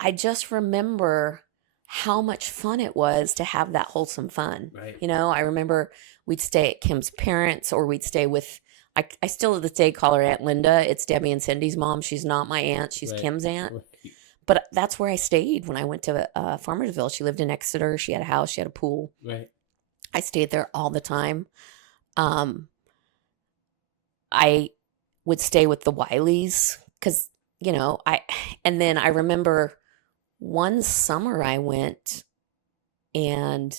I just remember how much fun it was to have that wholesome fun. Right. I remember we'd stay at Kim's parents, or we'd stay with, I still to this day call her Aunt Linda. It's Debbie and Cindy's mom. She's not my aunt. She's Kim's aunt. Right. But that's where I stayed when I went to Farmersville. She lived in Exeter. She had a house. She had a pool. Right. I stayed there all the time. I would stay with the Wileys because, and then I remember one summer I went and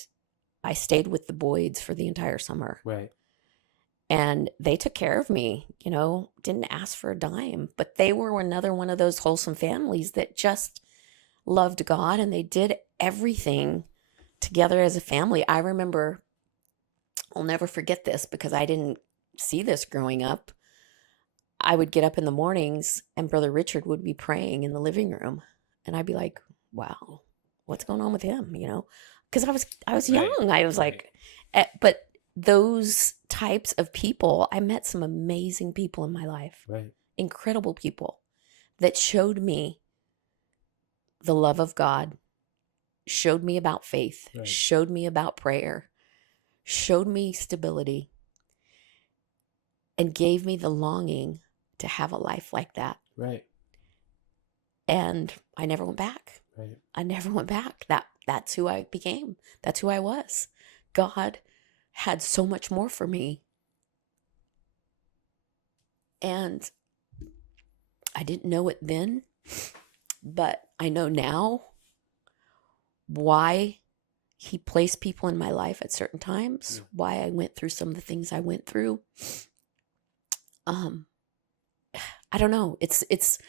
I stayed with the Boyds for the entire summer. Right. And they took care of me, didn't ask for a dime, but they were another one of those wholesome families that just loved God, and they did everything together as a family. I remember, I'll never forget this because I didn't see this growing up. I would get up in the mornings and Brother Richard would be praying in the living room, and I'd be like, wow, what's going on with him? Because I was young. I was like, but those types of people, I met some amazing people in my life. Right. Incredible people that showed me the love of God, showed me about faith, Right. showed me about prayer, showed me stability, and gave me the longing to have a life like that. Right. And I never went back. Right. I never went back. That's who I became. That's who I was. God had so much more for me. And I didn't know it then, but I know now why he placed people in my life at certain times, why I went through some of the things I went through. I don't know. It's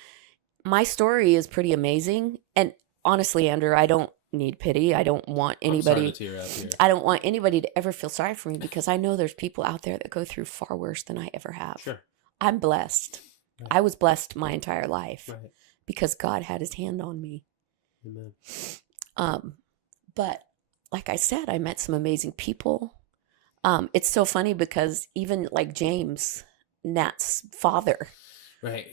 my story is pretty amazing. And honestly, Andrew, I don't need pity. I don't want anybody. I'm starting to tear up here. I don't want anybody to ever feel sorry for me because I know there's people out there that go through far worse than I ever have. Sure. I'm blessed. Right. I was blessed my entire life Right. because God had his hand on me. Amen. But like I said, I met some amazing people. It's so funny because even like James, Nat's father. Right.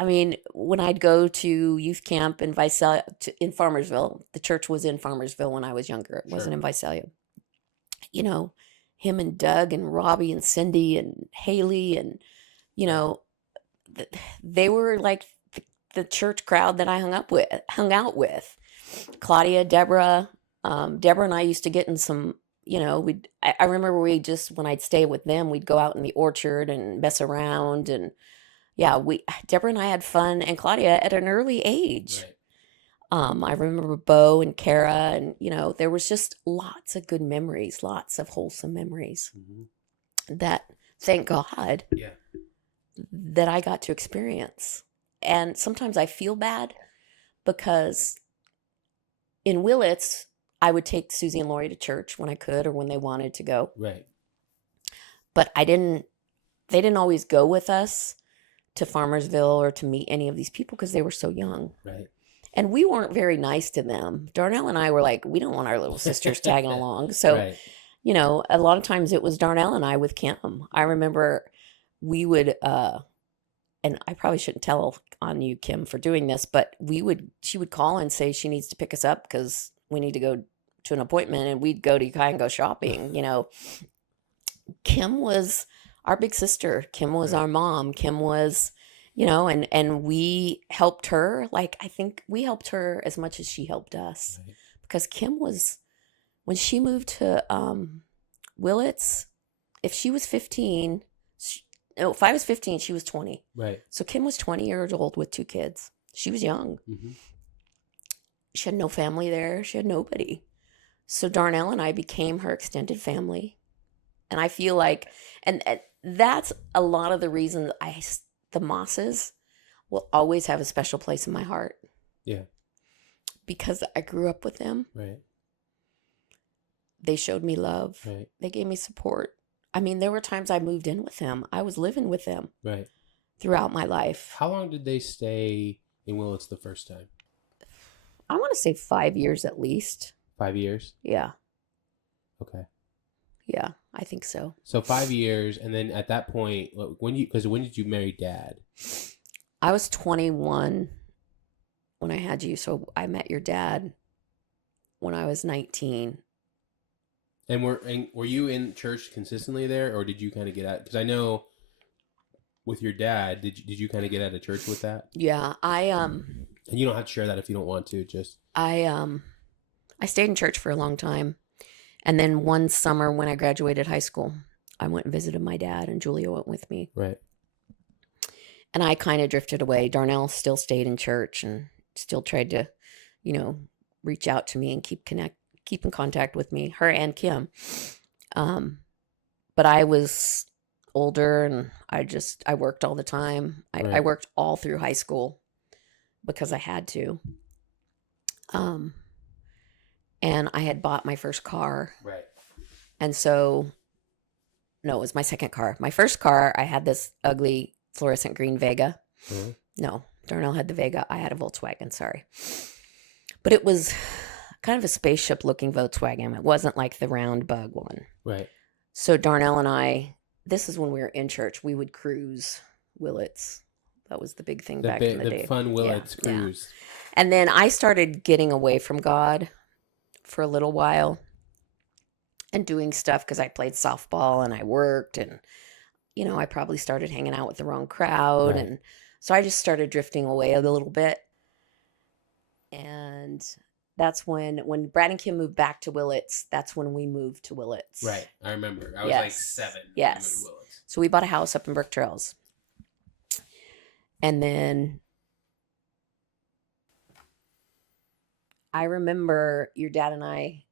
I mean, when I'd go to youth camp in Visalia, in Farmersville, the church was in Farmersville when I was younger. It wasn't in Visalia. Him and Doug and Robbie and Cindy and Haley and, they were like the church crowd that I hung out with. Claudia, Deborah. Deborah and I used to get in some, I remember when I'd stay with them, we'd go out in the orchard and mess around. And yeah, Deborah and I had fun, and Claudia at an early age. Right. I remember Bo and Kara, and, there was just lots of good memories, lots of wholesome memories that, thank God, that I got to experience. And sometimes I feel bad because in Willits, I would take Susie and Lori to church when I could or when they wanted to go. Right. But they didn't always go with us to Farmersville or to meet any of these people because they were so young. Right. And we weren't very nice to them. Darnell and I were like, we don't want our little sisters tagging along. So, a lot of times it was Darnell and I with Kim. I remember we would, and I probably shouldn't tell on you, Kim, for doing this, but she would call and say she needs to pick us up because we need to go to an appointment, and we'd go to Ukiah and go shopping. Kim was our big sister. Kim was our mom. Kim was, and we helped her. Like, I think we helped her as much as she helped us because Kim was, when she moved to Willits, if she was 15, if I was 15, she was 20. Right. So Kim was 20 years old with 2 kids. She was young. Mm-hmm. She had no family there. She had nobody. So Darnell and I became her extended family. And I feel like, and that's a lot of the reason the Mosses will always have a special place in my heart. Yeah. Because I grew up with them. Right. They showed me love. Right. They gave me support. I mean, there were times I moved in with them. I was living with them. Right. throughout my life. How long did they stay in Willits the first time? I want to say 5 years at least. 5 years? Yeah. Okay. Yeah, I think so. So 5 years, and then at that point, when did you marry Dad? I was 21 when I had you, so I met your dad when I was 19. And were you in church consistently there, or did you kind of get out? Because I know with your dad, did you kind of get out of church with that? Yeah, And you don't have to share that if you don't want to. Just I stayed in church for a long time, and then one summer when I graduated high school, I went and visited my dad, and Julia went with me. right. And I kind of drifted away. Darnell still stayed in church and still tried to, reach out to me and keep in contact with me, her and Kim. But I was older, and I worked all the time. I Right. worked all through high school because I had to. And I had bought my first car. Right. And so, no, it was my second car. My first car, I had this ugly fluorescent green Vega. Mm-hmm. No, Darnell had the Vega. I had a Volkswagen, sorry. But it was kind of a spaceship looking Volkswagen. It wasn't like the round bug one. Right. So Darnell and I, this is when we were in church, we would cruise Willits. That was the big thing back in the day. The fun Willits Yeah, cruise. yeah. And then I started getting away from God for a little while and doing stuff because I played softball and I worked, and I probably started hanging out with the wrong crowd. Right. And so I just started drifting away a little bit. And that's when Brad and Kim moved back to Willits. That's when we moved to Willits. Right. I remember. I was Yes. like 7. when we moved Yes. to Willits. So we bought a house up in Brook Trails. And then I remember your dad and I.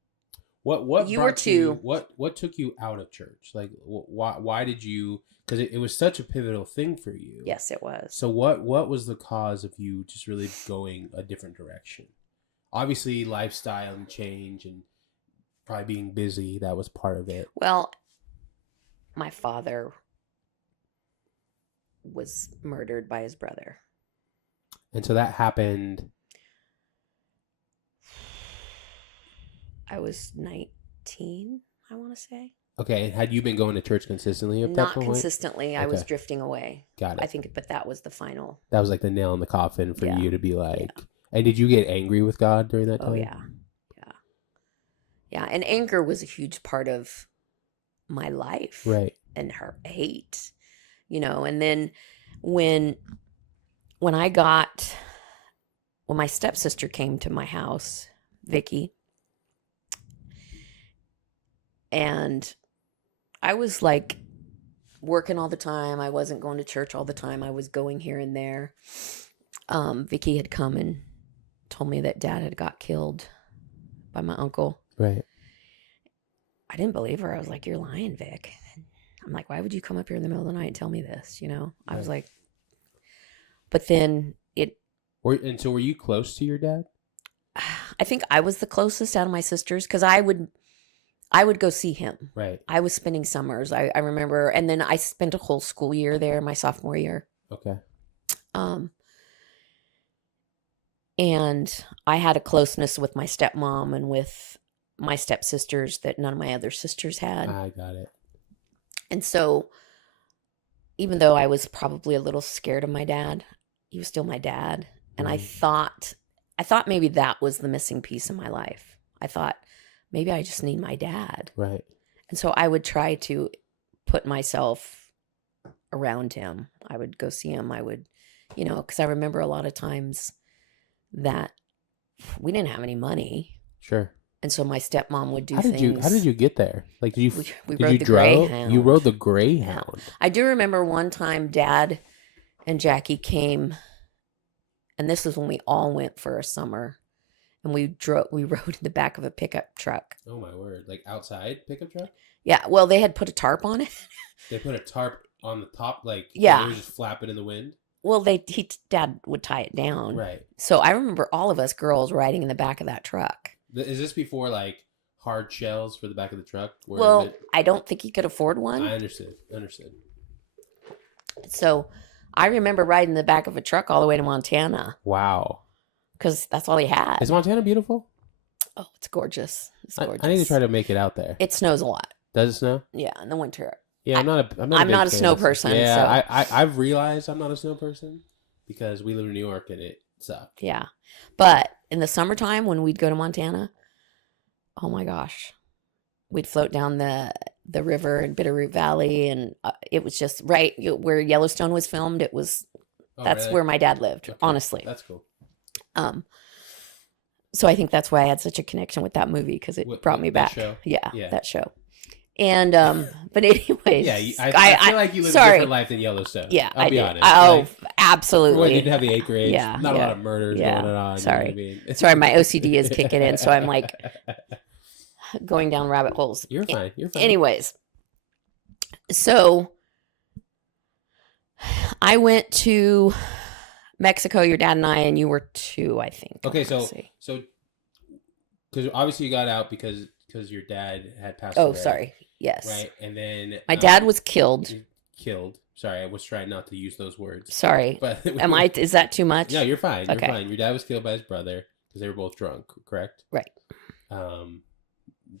What You were brought you? two. What took you out of church? Like, why did you? Because it was such a pivotal thing for you. Yes, it was. So what was the cause of you just really going a different direction? Obviously, lifestyle and change, and probably being busy. That was part of it. Well, my father was murdered by his brother. And so that happened. I was 19, I want to say. Okay, and had you been going to church consistently at that Not point? consistently. I was Okay. drifting away. Got it. I think, but that was the final. That was like the nail in the coffin for Yeah. you to be like. And did you get angry with God during that time? Oh, yeah. Yeah. Yeah. And anger was a huge part of my life. Right. And her hate, and then when my stepsister came to my house, Vicky, and I was like working all the time. I wasn't going to church all the time. I was going here and there. Vicky had come and told me that Dad had got killed by my uncle. Right. I didn't believe her. I was like, "You're lying, Vic." I'm like, "Why would you come up here in the middle of the night and tell me this?" I was like, but then And so were you close to your dad? I think I was the closest out of my sisters because I would go see him. Right. I was spending summers. I remember, and then I spent a whole school year there, my sophomore year. Okay. And I had a closeness with my stepmom and with my stepsisters that none of my other sisters had. I got it. And so, even though I was probably a little scared of my dad, he was still my dad. And I thought maybe that was the missing piece in my life. I thought maybe I just need my dad. Right. And so I would try to put myself around him. I would go see him. I would, because I remember a lot of times that we didn't have any money. Sure. And so my stepmom would do How did you get there? Like, did you we did rode you the drive? Greyhound. You rode the Greyhound. I do remember one time Dad and Jackie came, and this is when we all went for a summer, and we rode in the back of a pickup truck. Oh my word! Like outside pickup truck? Yeah, well, they had put a tarp on it. They put a tarp on the top, like Yeah. It was just flapping in the wind. Well, Dad would tie it down. Right. So I remember all of us girls riding in the back of that truck. Is this before like hard shells for the back of the truck? Well, I don't think he could afford one. I understood. So I remember riding the back of a truck all the way to Montana Wow. because that's all he had. Is Montana beautiful? Oh, it's gorgeous. It's gorgeous. I need to try to make it out there. It snows a lot. Does it snow? Yeah, in the winter. Yeah, I'm not a snow person. Yeah, so. I've realized I'm not a snow person because we live in New York and it sucks. Yeah. But in the summertime when we'd go to Montana, oh my gosh, we'd float down the river in Bitterroot Valley, and it was just right where Yellowstone was filmed. It was that's really? where my dad lived. Okay. Honestly, That's cool. So I think that's why I had such a connection with that movie because it brought me back. Show? Yeah, that show. And but anyways, yeah, I feel like you live a different life than Yellowstone. Yeah, I'll be honest. Absolutely. Well, you didn't have the acreage. Yeah, not a lot of murders going on. Sorry, you know what I mean? Sorry, my OCD is kicking in, so I'm like going down rabbit holes. You're fine. You're fine. Anyways, so I went to Mexico. Your dad and I, and you were too, I think. Okay, so because obviously you got out because your dad had passed away. Oh, sorry. Yes. Right, and then my dad was killed. Killed. Sorry, I was trying not to use those words. Sorry, but is that too much? No, you're fine. Okay. You're fine. Your dad was killed by his brother because they were both drunk. Correct. Right.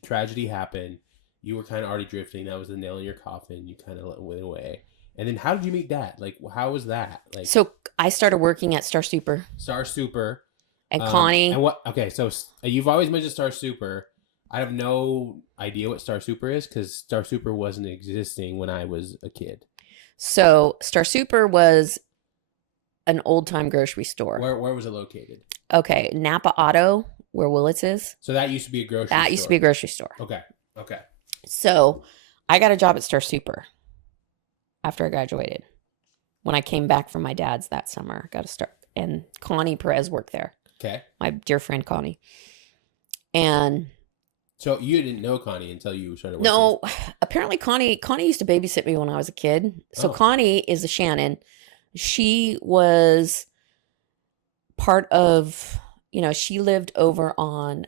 Tragedy happened. You were kind of already drifting. That was the nail in your coffin. You kind of went away. And then how did you meet Dad? Like, how was that? Like, so I started working at Star Super. Star Super. And Connie. And what? Okay, so you've always mentioned Star Super. I have no idea what Star Super is because Star Super wasn't existing when I was a kid. So Star Super was an old-time grocery store. Where was it located? Okay, Napa Auto, where Willits is. So that used to be a grocery store. That used to be a grocery store. Okay. So I got a job at Star Super after I graduated. When I came back from my dad's that summer, got to start. And Connie Perez worked there. Okay. My dear friend Connie. And so you didn't know Connie until you started working? No, apparently Connie used to babysit me when I was a kid. So Connie is a Shannon. She was part of, she lived over on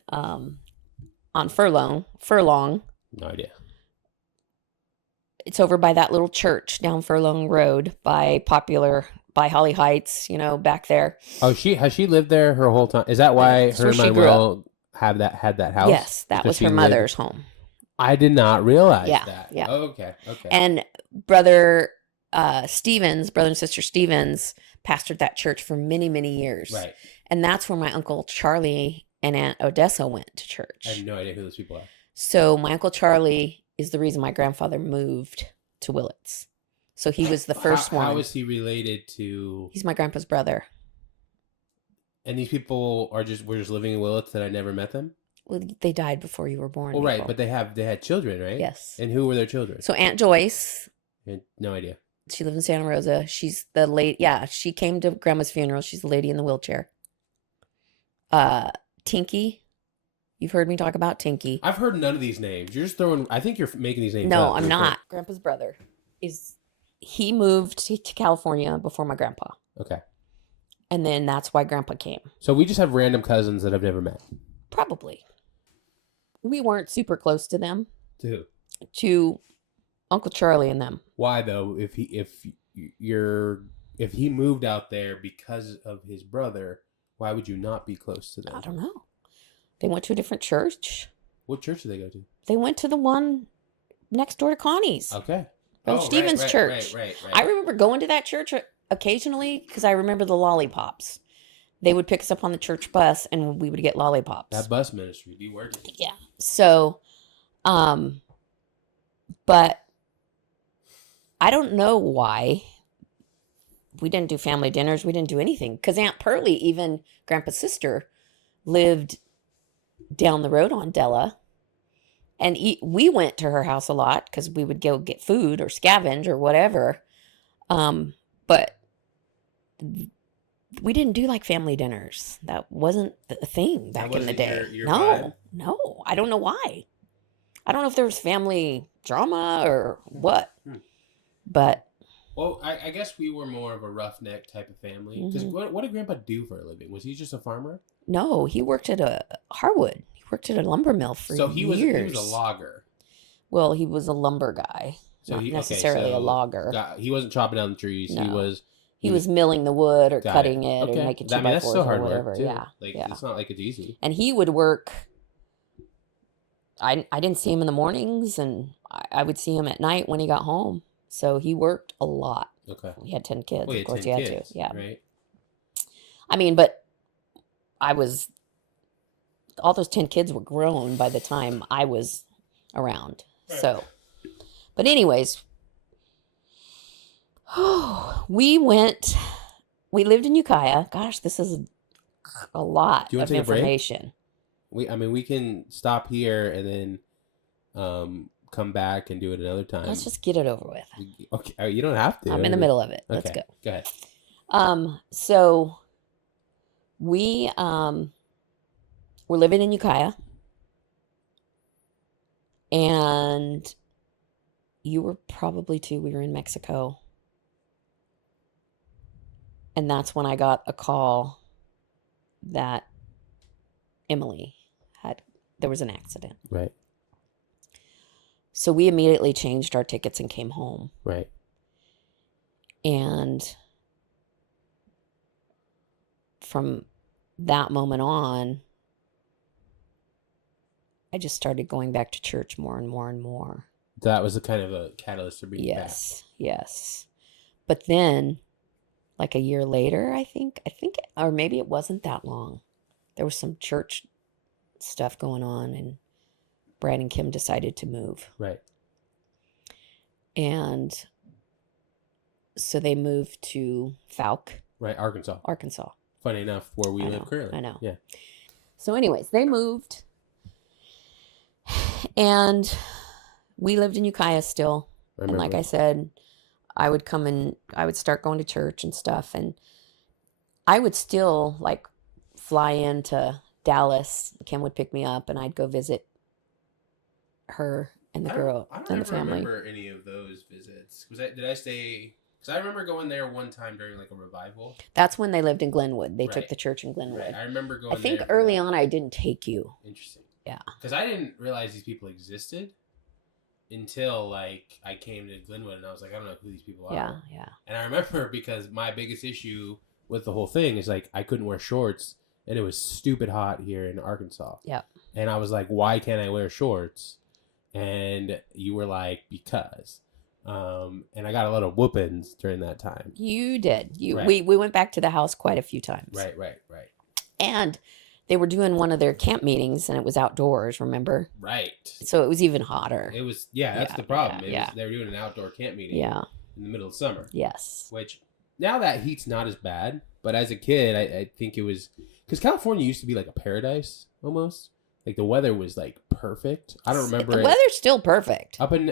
Furlong. No idea. It's over by that little church down Furlong Road by Holly Heights, back there. Oh, has she lived there her whole time? Is that why her and Manuel had that house? Yes, that was her mother's home. I did not realize that. Yeah. Oh, okay. And brother and sister Stevens pastored that church for many, many years. Right. And that's where my Uncle Charlie and Aunt Odessa went to church. I have no idea who those people are. So my Uncle Charlie is the reason my grandfather moved to Willits. So he was the first one. How is he related to... He's my grandpa's brother. And these people were just living in Willits that I never met them? Well, they died before you were born. Well, right, but they had children, right? Yes. And who were their children? So Aunt Joyce. No idea. She lived in Santa Rosa. She's the lady. Yeah, she came to Grandma's funeral. She's the lady in the wheelchair. Tinky. You've heard me talk about Tinky. I've heard none of these names. You're just throwing... I think you're making these names up. No, I'm not. Grandpa's brother he moved to California before my grandpa. Okay. And then that's why Grandpa came. So we just have random cousins that I've never met. Probably. We weren't super close to them. To who? To Uncle Charlie and them. Why though? If he moved out there because of his brother, why would you not be close to them? I don't know. They went to a different church. What church did they go to? They went to the one next door to Connie's. Okay. Brother Stephen's church. Right. I remember going to that church occasionally because I remember the lollipops. They would pick us up on the church bus and we would get lollipops. That bus ministry be working. Yeah. So, but I don't know why we didn't do family dinners. We didn't do anything because Aunt Pearlie, even Grandpa's sister, lived down the road on Della. And we went to her house a lot because we would go get food or scavenge or whatever. But we didn't do like family dinners. That wasn't a thing back in the day. Your No, vibe? no. I don't know why. I don't know if there was family drama or what. But. Well, I guess we were more of a roughneck type of family. Because what did Grandpa do for a living? Was he just a farmer? No, he worked at a Harwood. Worked at a lumber mill for years. So he was a logger. Well, he was a lumber guy, not necessarily a logger. He wasn't chopping down the trees. No. He was He was milling the wood or Got cutting it. it or Okay. making I mean, that's 2x4s still or hard whatever. work too. Yeah. Like Yeah. it's not like it's easy. And he would work. I didn't see him in the mornings, and I would see him at night when he got home. So he worked a lot. Okay. He had 10 kids. Well, Of course, he had to. Yeah. Right. I mean, but all those 10 kids were grown by the time I was around. Right. So, but anyways, we lived in Ukiah. Gosh, this is a lot Do you want of to take a break? information. We can stop here and then come back and do it another time. Let's just get it over with. Okay, you don't have to. I'm in the middle of it. Okay. Let's go. Go ahead. So we were living in Ukiah, and you were probably too. We were in Mexico, and that's when I got a call that there was an accident. Right. So we immediately changed our tickets and came home. Right. And from that moment on, I just started going back to church more and more and more. That was a kind of a catalyst for being back. Yes. But then, like a year later, I think, or maybe it wasn't that long, there was some church stuff going on, and Brad and Kim decided to move. Right. And so they moved to Fouke. Right, Arkansas. Funny enough, where we live currently. I know. Yeah. So anyways, they moved, and we lived in Ukiah still. And like I said, I would come and I would start going to church and stuff, and I would still like fly into Dallas. Kim would pick me up, and I'd go visit her and the girl and the family. I don't remember any of those visits. Did I stay? Because I remember going there one time during like a revival. That's when they lived in Glenwood. They took the church in Glenwood. Right. I remember going. I think early on I didn't take you. Interesting. Yeah. Because I didn't realize these people existed until like I came to Glenwood, and I was like, I don't know who these people are. Yeah. And I remember because my biggest issue with the whole thing is like I couldn't wear shorts, and it was stupid hot here in Arkansas. Yeah. And I was like, why can't I wear shorts? And you were like, because. And I got a lot of whoopings during that time. You did. Right. We went back to the house quite a few times. Right. And they were doing one of their camp meetings, and it was outdoors, remember? Right. So it was even hotter. It was, that's the problem. Yeah. They were doing an outdoor camp meeting in the middle of summer. Yes. Which, now that heat's not as bad, but as a kid, I think it was, because California used to be like a paradise, almost. Like, the weather was, like, perfect. I don't remember The weather's still perfect. Up in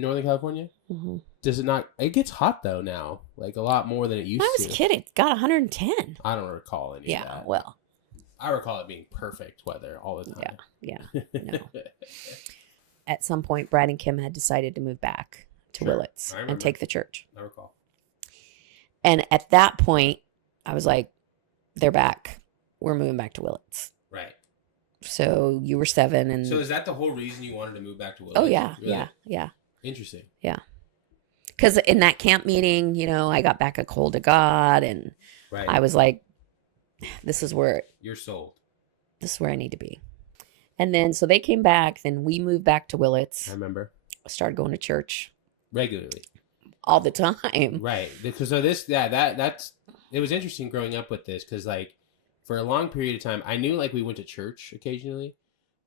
Northern California? Mm-hmm. Does it not? It gets hot, though, now. Like, a lot more than it used to. I was kidding. It got 110. I don't recall any of that. Yeah, well. I recall it being perfect weather all the time. Yeah. No. At some point, Brad and Kim had decided to move back to Willits and take the church. I recall. And at that point, I was like, they're back. We're moving back to Willits. Right. So you were 7. And so is that the whole reason you wanted to move back to Willits? Oh, yeah. Really? Yeah. Interesting. Yeah. Because in that camp meeting, I got back a hold of God, and I was like, this is where... You're sold. This is where I need to be. And then, so they came back, then we moved back to Willits. I remember. Started going to church. Regularly. All the time. Right. Because so that's it was interesting growing up with this, because like for a long period of time I knew like we went to church occasionally,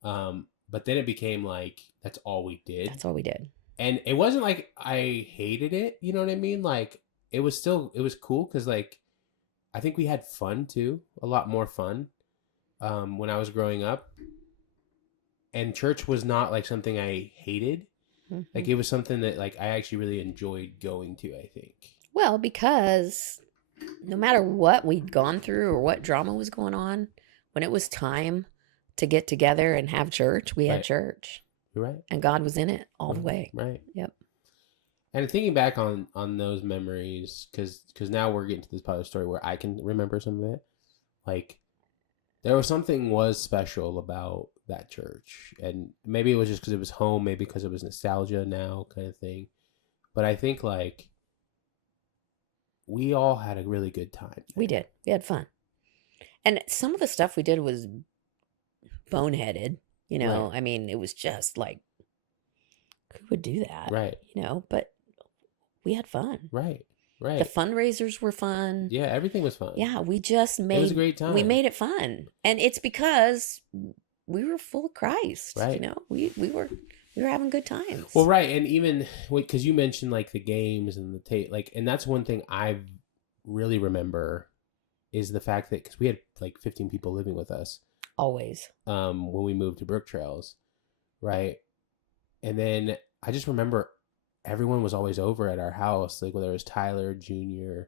but then it became like that's all we did. And it wasn't like I hated it, you know what I mean? Like it was cool, because like I think we had fun too, a lot more fun when I was growing up, and church was not like something I hated. Mm-hmm. Like it was something that like I actually really enjoyed going to, I think. Well, because no matter what we'd gone through or what drama was going on, when it was time to get together and have church, we had church. You're right. And God was in it all the way. Right. Yep. And thinking back on those memories, because now we're getting to this part of the story where I can remember some of it. Like, there was special about that church. And maybe it was just because it was home, maybe because it was nostalgia now kind of thing. But I think, like, we all had a really good time. We did. We had fun. And some of the stuff we did was boneheaded, you know. Right. I mean, it was just like, who would do that? Right. You know, but we had fun. Right. The Right. fundraisers were fun. Yeah, everything was fun. Yeah, we just It was a made great time. we made it fun. And it's because we were full of Christ. Right. You know, we were having good times. Well, right, and even because you mentioned like the games and the like, and that's one thing I really remember is the fact that because we had like 15 people living with us Always. when we moved to Brook Trails, right, and then I just remember everyone was always over at our house, like whether it was Tyler Jr.,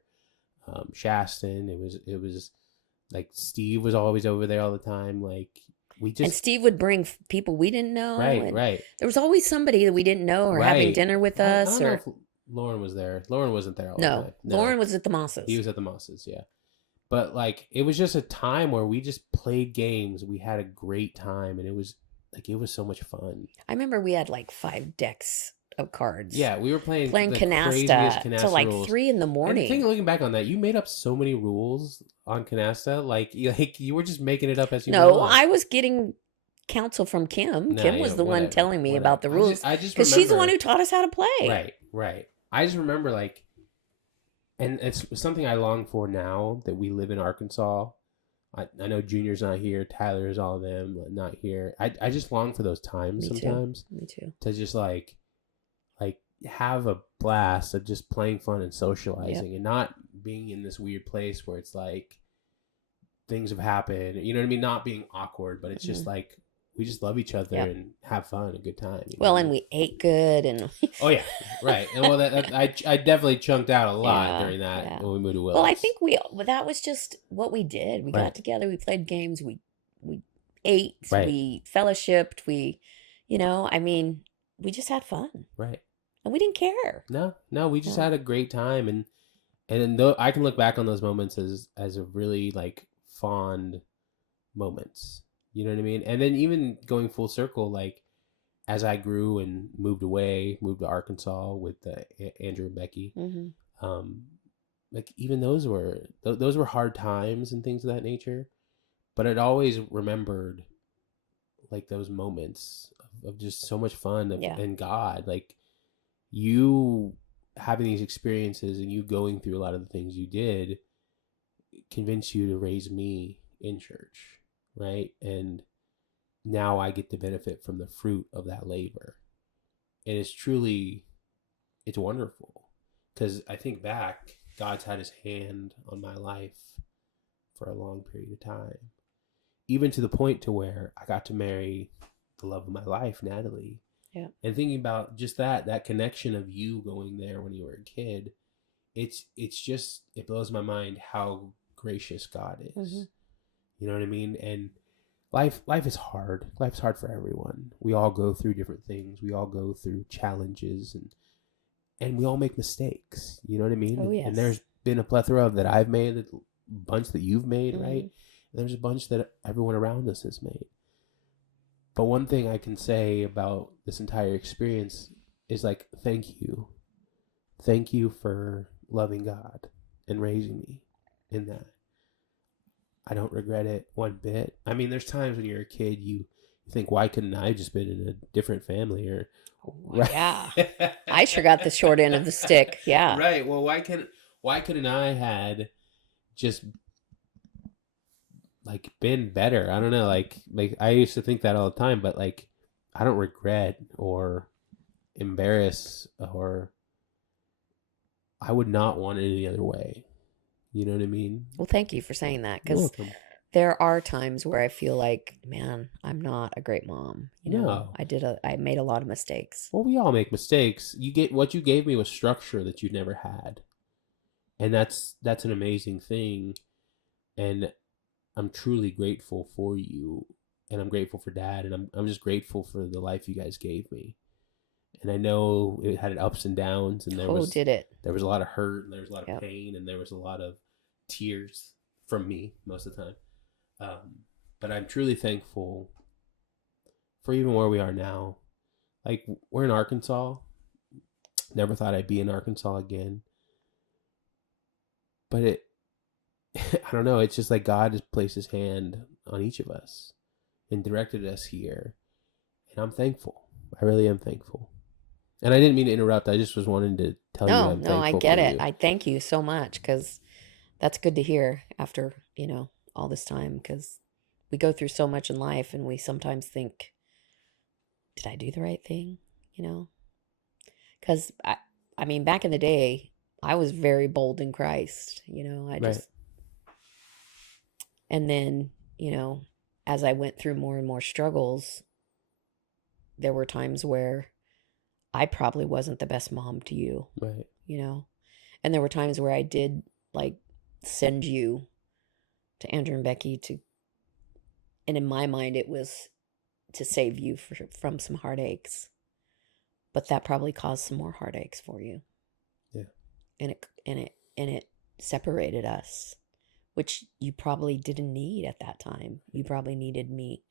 Shaston, it was like Steve was always over there all the time, like. And Steve would bring people we didn't know. Right, right. There was always somebody that we didn't know or having Right. dinner with I us. don't know if Lauren was there. Lauren wasn't there all the time. No, Lauren was at the Mosses. He was at the Mosses, yeah. But like it was just a time where we just played games. We had a great time, and it was so much fun. I remember we had like 5 decks of cards. Yeah, we were playing canasta till like rules. 3 in the morning. And I think looking back on that, you made up so many rules on canasta. Like you were just making it up as you went along. I was getting counsel from Kim. No, Kim was the one telling me about the rules. I just because she's the one who taught us how to play. Right, right. I just remember like, and it's something I long for now that we live in Arkansas. I know Junior's not here. Tyler's all of them not here. I just long for those times sometimes. Me too. To just like have a blast of just playing fun and socializing and not being in this weird place where it's like things have happened. You know what I mean? Not being awkward, but it's just like we just love each other and have fun, a good time. Well, and we ate good and. Oh yeah, right. And well, I definitely chunked out a lot during that when we moved to Willis. Well, I think that was just what we did. We got together, we played games, we ate, we fellowshipped, we just had fun. Right. And we didn't care. No, we just had a great time, and then I can look back on those moments as a really like fond moments. You know what I mean? And then even going full circle, like as I grew and moved to Arkansas with Andrew and Becky, like even those were hard times and things of that nature, but I'd always remembered like those moments of just so much fun and God, like you having these experiences and you going through a lot of the things you did convinced you to raise me in church. Right. And now I get to benefit from the fruit of that labor. And it's wonderful. Because I think back, God's had his hand on my life for a long period of time. Even to the point to where I got to marry the love of my life, Natalie. Yeah. And thinking about just that connection of you going there when you were a kid, it blows my mind how gracious God is. You know what I mean? And life is hard. Life's hard for everyone. We all go through different things. We all go through challenges and we all make mistakes. You know what I mean? Oh, yes. And there's been a plethora of that I've made, a bunch that you've made, right? And there's a bunch that everyone around us has made. But one thing I can say about this entire experience is like, thank you. Thank you for loving God and raising me in that. I don't regret it one bit. I mean, there's times when you're a kid, you think, why couldn't I have just been in a different family? Or yeah, I sure got the short end of the stick. Yeah, right. Well, why couldn't I had just like been better? I don't know. Like I used to think that all the time, but like I don't regret or embarrass, or I would not want it any other way. You know what I mean? Well, thank you for saying that, because there are times where I feel like, man, I'm not a great mom. You know, I made a lot of mistakes. Well, we all make mistakes. What you gave me was structure that you never had. And that's an amazing thing. And I'm truly grateful for you, and I'm grateful for Dad, and I'm just grateful for the life you guys gave me. And I know it had ups and downs, and there was a lot of hurt, and there was a lot of pain, and there was a lot of tears from me most of the time. But I'm truly thankful for even where we are now. Like, we're in Arkansas. Never thought I'd be in Arkansas again. but I don't know. It's just like God has placed his hand on each of us and directed us here. And I'm thankful. I really am thankful. And I didn't mean to interrupt. I just was wanting to tell you No, I'm no, I thankful get for it. you. I thank you so much because that's good to hear after, all this time because we go through so much in life and we sometimes think, did I do the right thing? Because I mean, back in the day, I was very bold in Christ, I Right. just, and then, as I went through more and more struggles, there were times where I probably wasn't the best mom to you, Right. And there were times where I did like send you to Andrew and Becky and in my mind, it was to save you from some heartaches, but that probably caused some more heartaches for you. Yeah. And it separated us, which you probably didn't need at that time. You probably needed me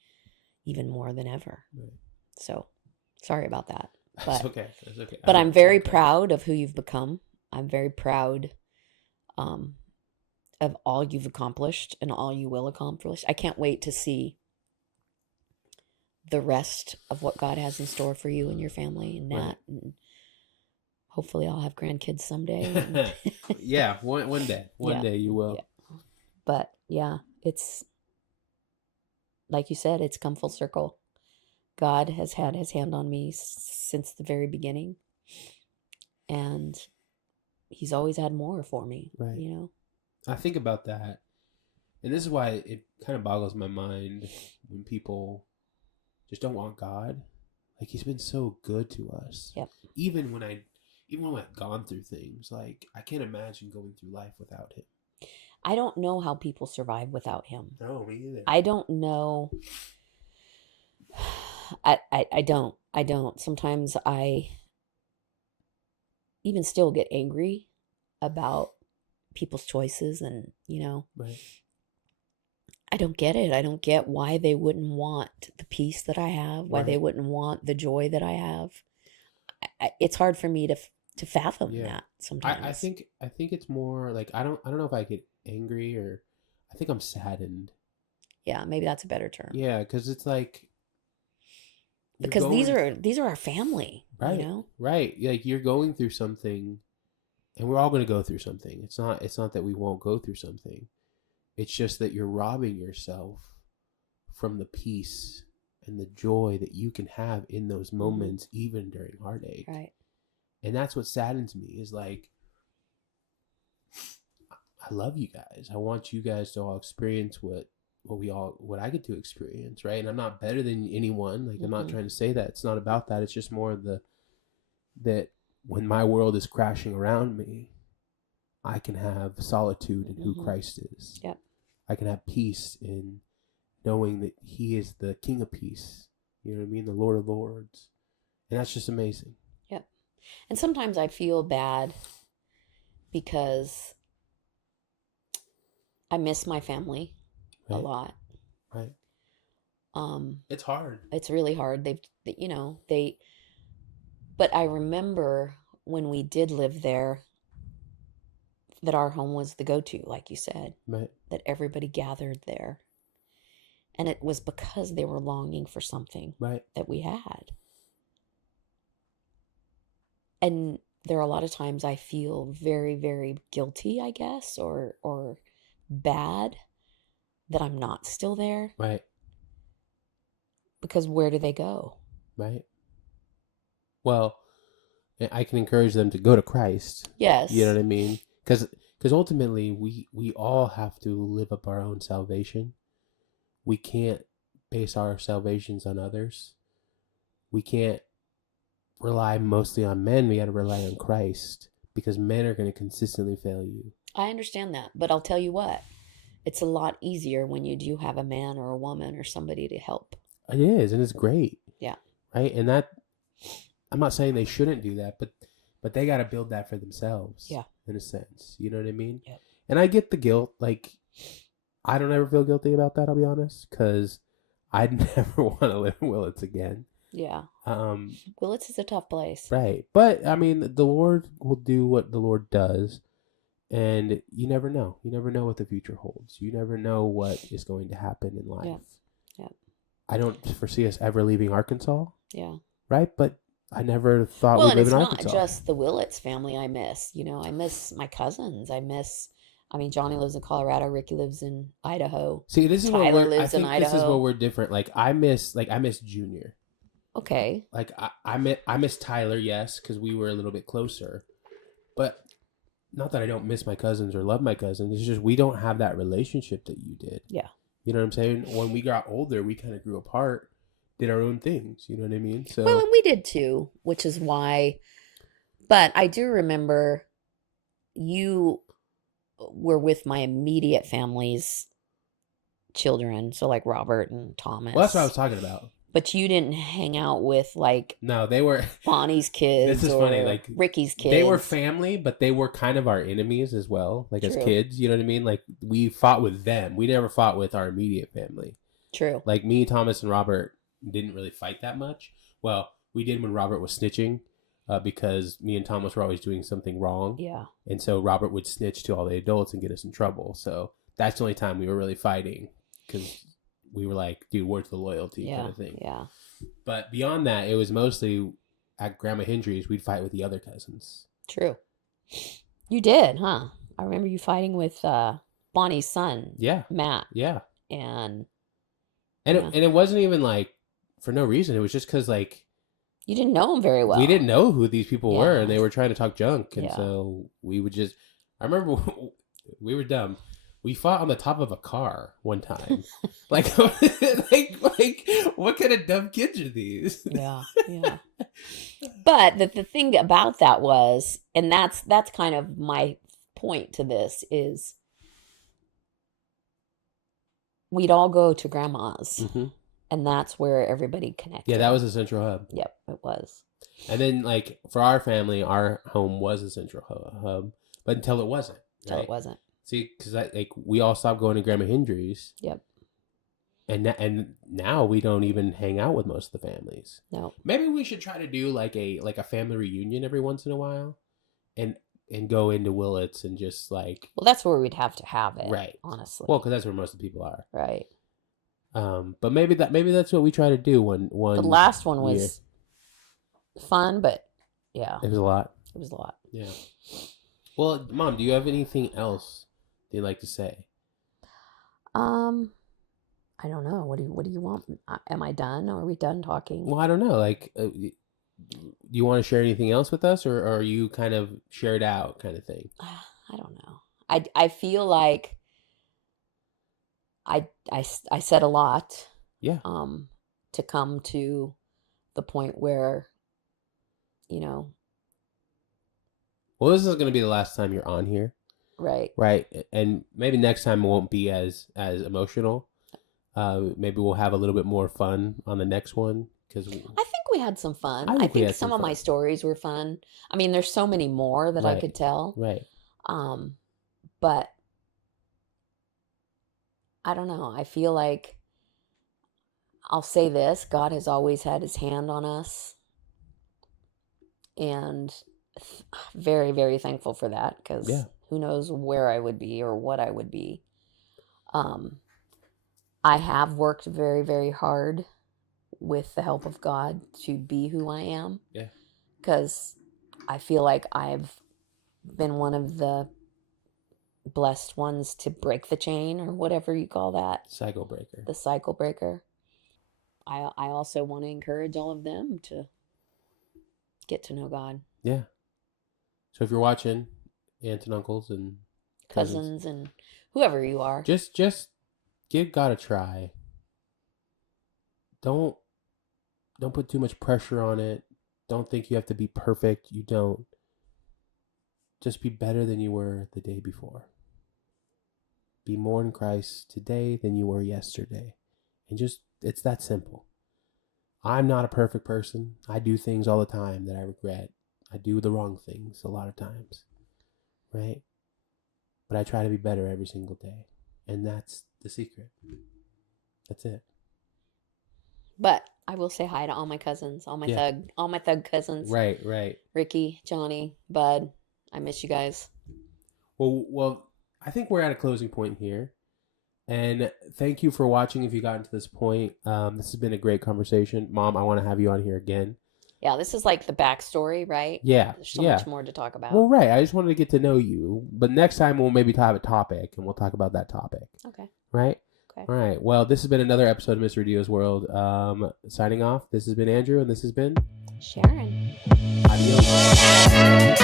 even more than ever. Right. So, sorry about that. That's okay. That's okay. But I'm very proud of who you've become. I'm very proud of all you've accomplished and all you will accomplish. I can't wait to see the rest of what God has in store for you and your family and Nat. Right. And hopefully I'll have grandkids someday. Yeah, one day. One day you will. Yeah. But yeah, it's like you said, it's come full circle. God has had his hand on me since the very beginning. And he's always had more for me, Right. I think about that. And this is why it kind of boggles my mind when people just don't want God. Like, he's been so good to us. Yep. Even when I've gone through things, like, I can't imagine going through life without him. I don't know how people survive without him. No, me either. I don't know. I don't. Sometimes I even still get angry about people's choices and, Right. I don't get it. I don't get why they wouldn't want the peace that I have, why they wouldn't want the joy that I have. It's hard for me to fathom that sometimes. I think it's more like I don't know if I get angry or I think I'm saddened. Yeah, maybe that's a better term. Yeah, because it's like because these are our family, right, right. Like, you're going through something, and we're all going to go through something. It's not that we won't go through something. It's just that you're robbing yourself from the peace and the joy that you can have in those moments, even during heartache. Right. And that's what saddens me is like, I love you guys. I want you guys to all experience what I get to experience, right? And I'm not better than anyone. Like, I'm not trying to say that. It's not about that. It's just more of that when my world is crashing around me, I can have solitude in who Christ is. Yep. I can have peace in knowing that he is the King of Peace. You know what I mean? The Lord of Lords. And that's just amazing. Yep. And sometimes I feel bad because I miss my family a lot. Right. It's hard. It's really hard. But I remember when we did live there, that our home was the go-to, like you said. Right. That everybody gathered there. And it was because they were longing for something that we had. And there are a lot of times I feel very, very guilty, I guess, or bad that I'm not still there. Right. Because where do they go? Right. Well, I can encourage them to go to Christ. Yes. You know what I mean? Because ultimately we all have to live up our own salvation. We can't base our salvations on others. We can't rely mostly on men. We got to rely on Christ, because men are going to consistently fail you. I understand that, but I'll tell you what, it's a lot easier when you do have a man or a woman or somebody to help. It is, and it's great. Yeah. Right? And that, I'm not saying they shouldn't do that, but they got to build that for themselves. Yeah. In a sense. You know what I mean? Yeah. And I get the guilt. Like, I don't ever feel guilty about that, I'll be honest, because I'd never want to live in Willits again. Yeah. Willits is a tough place. Right. But, I mean, the Lord will do what the Lord does. And you never know. You never know what the future holds. You never know what is going to happen in life. Yeah. Yeah. I don't foresee us ever leaving Arkansas, Yeah. right? But I never thought Well, we'd and live it's in not Arkansas. just the Willits family I miss. I miss my cousins. I mean, Johnny lives in Colorado. Ricky lives in Idaho. See, this is where Tyler I lives in think this is where Idaho. we're different. Like I miss Junior. Okay. Like I miss Tyler, yes, because we were a little bit closer. But not that I don't miss my cousins or love my cousins. It's just we don't have that relationship that you did. Yeah. You know what I'm saying? When we got older, we kind of grew apart, did our own things. You know what I mean? So Well, and we did too, which is why. But I do remember you were with my immediate family's children. So, like Robert and Thomas. well, that's what I was talking about. But you didn't hang out with like No, they were. Bonnie's kids This is or funny. Like Ricky's kids. they were family, but they were kind of our enemies as well. Like as True. kids, you know what I mean? Like we fought with them. We never fought with our immediate family. True. Like me, Thomas, and Robert didn't really fight that much. Well, we did when Robert was snitching, because me and Thomas were always doing something wrong. Yeah. And so Robert would snitch to all the adults and get us in trouble. So that's the only time we were really fighting, because we were like, dude, where's the loyalty kind of thing. Yeah. But beyond that, it was mostly at Grandma Hendry's, we'd fight with the other cousins. True. You did, huh? I remember you fighting with Bonnie's son. Yeah. Matt. Yeah. And it wasn't even like for no reason. It was just because like you didn't know him very well. we didn't know who these people were, Yeah. and they were trying to talk junk. And Yeah. so we would just, I remember we were dumb. We fought on the top of a car one time. like what kind of dumb kids are these? Yeah. Yeah. But the thing about that was, and that's kind of my point to this, is we'd all go to grandma's, Mm-hmm. and that's where everybody connected. Yeah, that was a central hub. Yep, it was. And then like for our family, our home was a central hub, but until it wasn't. Until Right? it wasn't. See, because like we all stopped going to Grandma Hendry's. Yep. And now we don't even hang out with most of the families. No. Maybe we should try to do like a family reunion every once in a while, and go into Willits and just like. Well, that's where we'd have to have it. Right. Honestly. Well, because that's where most of the people are. Right. But maybe that's what we try to do one. The last one was fun, but yeah, it was a lot. It was a lot. Yeah. Well, Mom, do you have anything else you'd like to say? I don't know. What do you want? Am I done? Are we done talking? Well, I don't know. Like, do you want to share anything else with us, or are you kind of shared out kind of thing? I don't know. I feel like I said a lot. Yeah. To come to the point where, Well, this is going to be the last time you're on here. Right. Right. And maybe next time it won't be as emotional. Maybe we'll have a little bit more fun on the next one, because I think we had some fun. I think some of my stories were fun. I mean, there's so many more that I could tell. Right. But I don't know. I feel like I'll say this: God has always had His hand on us, and very, very thankful for that, because who knows where I would be or what I would be. I have worked very, very hard with the help of God to be who I am. Yeah. Because I feel like I've been one of the blessed ones to break the chain, or whatever you call that. Cycle breaker. The cycle breaker. I also want to encourage all of them to get to know God. Yeah. So if you're watching, aunts and uncles and cousins and whoever you are, just give God a try. Don't put too much pressure on it. Don't think you have to be perfect. You don't. Just be better than you were the day before. Be more in Christ today than you were yesterday. And it's that simple. I'm not a perfect person. I do things all the time that I regret. I do the wrong things a lot of times. Right? But I try to be better every single day. And that's the secret. That's it. But I will say hi to all my cousins, all my thug cousins. Right. Ricky, Johnny, Bud. I miss you guys. Well, I think we're at a closing point here. And thank you for watching if you got to this point. This has been a great conversation. Mom, I want to have you on here again. Yeah, this is like the backstory, right? Yeah. There's so Yeah. much more to talk about. Well, right. I just wanted to get to know you. But next time we'll maybe have a topic and we'll talk about that topic. Okay. Right? Okay. All right. Well, this has been another episode of Mrradillo's World. Signing off. This has been Andrew and this has been Sharon. Adios.